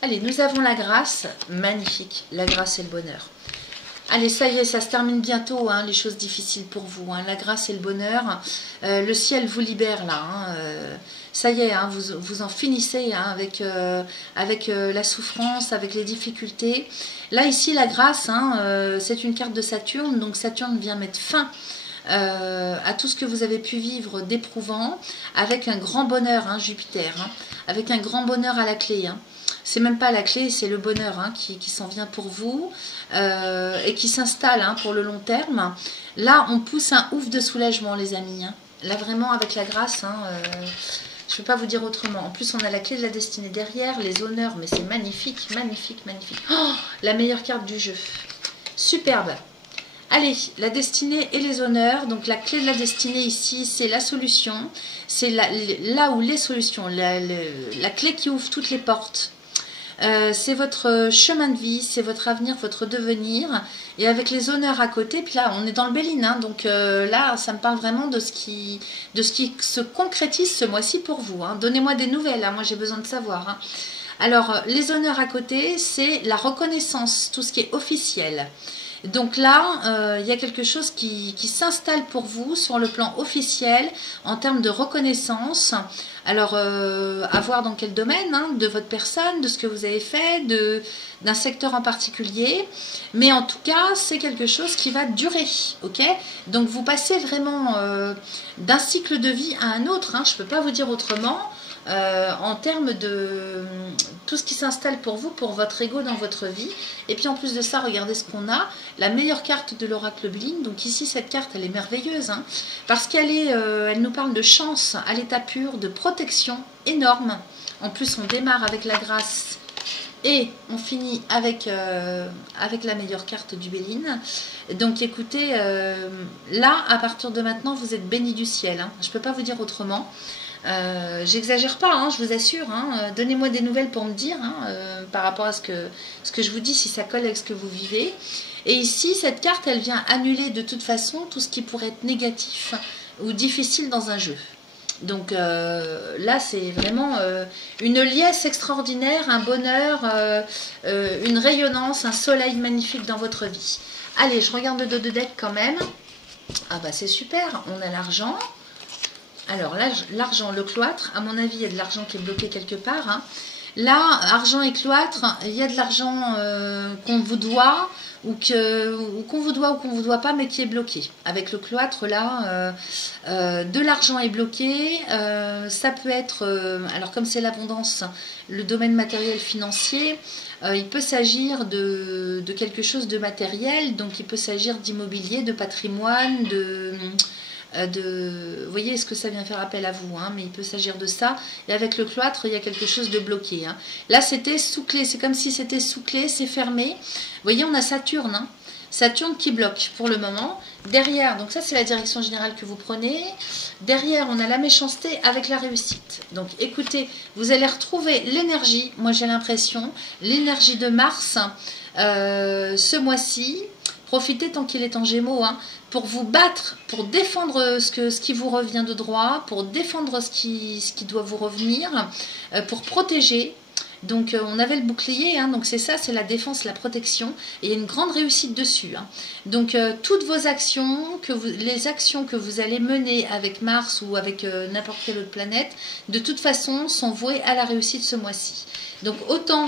Allez, nous avons la grâce, magnifique, la grâce et le bonheur. Allez, ça y est, ça se termine bientôt, hein, les choses difficiles pour vous, hein, la grâce et le bonheur. Le ciel vous libère là, hein, ça y est, hein, vous en finissez hein, avec la souffrance, avec les difficultés. Là, ici, la grâce, hein, c'est une carte de Saturne, donc Saturne vient mettre fin à tout ce que vous avez pu vivre d'éprouvant, avec un grand bonheur, hein, Jupiter, hein, avec un grand bonheur à la clé. Hein. C'est même pas la clé, c'est le bonheur hein, qui s'en vient pour vous et qui s'installe hein, pour le long terme. Là, on pousse un ouf de soulagement, les amis. Hein. Là, vraiment, avec la grâce, hein, je ne peux pas vous dire autrement. En plus, on a la clé de la destinée derrière, les honneurs, mais c'est magnifique, magnifique, magnifique. Oh, la meilleure carte du jeu. Superbe. Allez, la destinée et les honneurs. Donc, la clé de la destinée ici, c'est la solution. C'est là où les solutions, la clé qui ouvre toutes les portes. C'est votre chemin de vie, c'est votre avenir, votre devenir. Et avec les honneurs à côté, puis là, on est dans le Béline. Hein, donc là, ça me parle vraiment de ce qui se concrétise ce mois-ci pour vous. Hein. Donnez-moi des nouvelles, hein, moi j'ai besoin de savoir. Hein. Alors, les honneurs à côté, c'est la reconnaissance, tout ce qui est officiel. Donc là, il y a quelque chose qui s'installe pour vous sur le plan officiel en termes de reconnaissance. Alors, à voir dans quel domaine, hein, de votre personne, de ce que vous avez fait, d'un secteur en particulier. Mais en tout cas, c'est quelque chose qui va durer, ok? Donc, vous passez vraiment d'un cycle de vie à un autre, hein, je ne peux pas vous dire autrement. En termes de tout ce qui s'installe pour vous, pour votre ego dans votre vie. Et puis en plus de ça, regardez ce qu'on a, la meilleure carte de l'oracle Béline. Donc ici, cette carte, elle est merveilleuse, hein, parce qu'elle elle nous parle de chance à l'état pur, de protection énorme. En plus, on démarre avec la grâce et on finit avec la meilleure carte du Béline. Donc écoutez, là, à partir de maintenant, vous êtes bénis du ciel. Hein. Je ne peux pas vous dire autrement. J'exagère pas, hein, je vous assure. Hein, donnez-moi des nouvelles pour me dire hein, par rapport à ce que je vous dis, si ça colle avec ce que vous vivez. Et ici, cette carte, elle vient annuler de toute façon tout ce qui pourrait être négatif ou difficile dans un jeu. Donc là, c'est vraiment une liesse extraordinaire, un bonheur, une rayonnance, un soleil magnifique dans votre vie. Allez, je regarde le dos de deck quand même. Ah bah c'est super, on a l'argent. Alors là, l'argent, le cloître, à mon avis, il y a de l'argent qui est bloqué quelque part. Hein. Là, argent et cloître, il y a de l'argent qu'on vous doit ou qu'on vous doit ou qu'on vous doit pas, mais qui est bloqué. Avec le cloître, là, de l'argent est bloqué. Ça peut être, alors comme c'est l'abondance, le domaine matériel financier, il peut s'agir de quelque chose de matériel. Donc, il peut s'agir d'immobilier, de patrimoine, vous voyez, est-ce que ça vient faire appel à vous hein, mais il peut s'agir de ça. Et avec le cloître, il y a quelque chose de bloqué. Hein. Là, c'était sous clé. C'est comme si c'était sous clé, c'est fermé. Vous voyez, on a Saturne. Hein. Saturne qui bloque pour le moment. Derrière, donc ça, c'est la direction générale que vous prenez. Derrière, on a la méchanceté avec la réussite. Donc, écoutez, vous allez retrouver l'énergie. Moi, j'ai l'impression, l'énergie de Mars ce mois-ci. Profitez tant qu'il est en Gémeaux, hein, pour vous battre, pour défendre ce qui vous revient de droit, pour défendre ce qui doit vous revenir, pour protéger. Donc on avait le bouclier, hein, donc c'est ça, c'est la défense, la protection, et il y a une grande réussite dessus. Hein. Donc toutes vos actions, les actions que vous allez mener avec Mars ou avec n'importe quelle autre planète, de toute façon sont vouées à la réussite ce mois-ci. Donc autant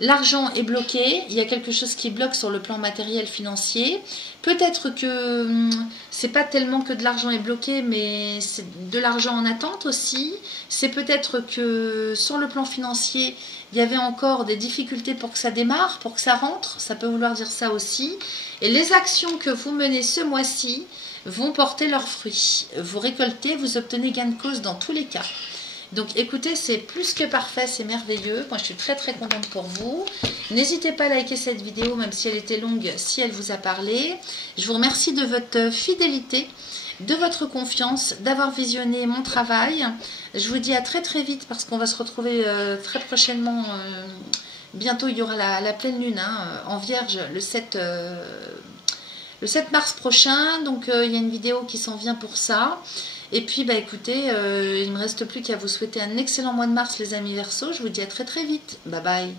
l'argent est bloqué, il y a quelque chose qui bloque sur le plan matériel financier. Peut-être que c'est pas tellement que de l'argent est bloqué, mais c'est de l'argent en attente aussi. C'est peut-être que sur le plan financier, il y avait encore des difficultés pour que ça démarre, pour que ça rentre. Ça peut vouloir dire ça aussi. Et les actions que vous menez ce mois-ci vont porter leurs fruits. Vous récoltez, vous obtenez gain de cause dans tous les cas. Donc écoutez, c'est plus que parfait, c'est merveilleux. Moi je suis très très contente pour vous. N'hésitez pas à liker cette vidéo, même si elle était longue, si elle vous a parlé. Je vous remercie de votre fidélité, de votre confiance, d'avoir visionné mon travail. Je vous dis à très très vite parce qu'on va se retrouver très prochainement. Bientôt il y aura la pleine lune hein, en Vierge le 7 mars prochain. Donc il y a une vidéo qui s'en vient pour ça. Et puis, bah, écoutez, il ne me reste plus qu'à vous souhaiter un excellent mois de mars, les amis Verseaux. Je vous dis à très très vite. Bye bye.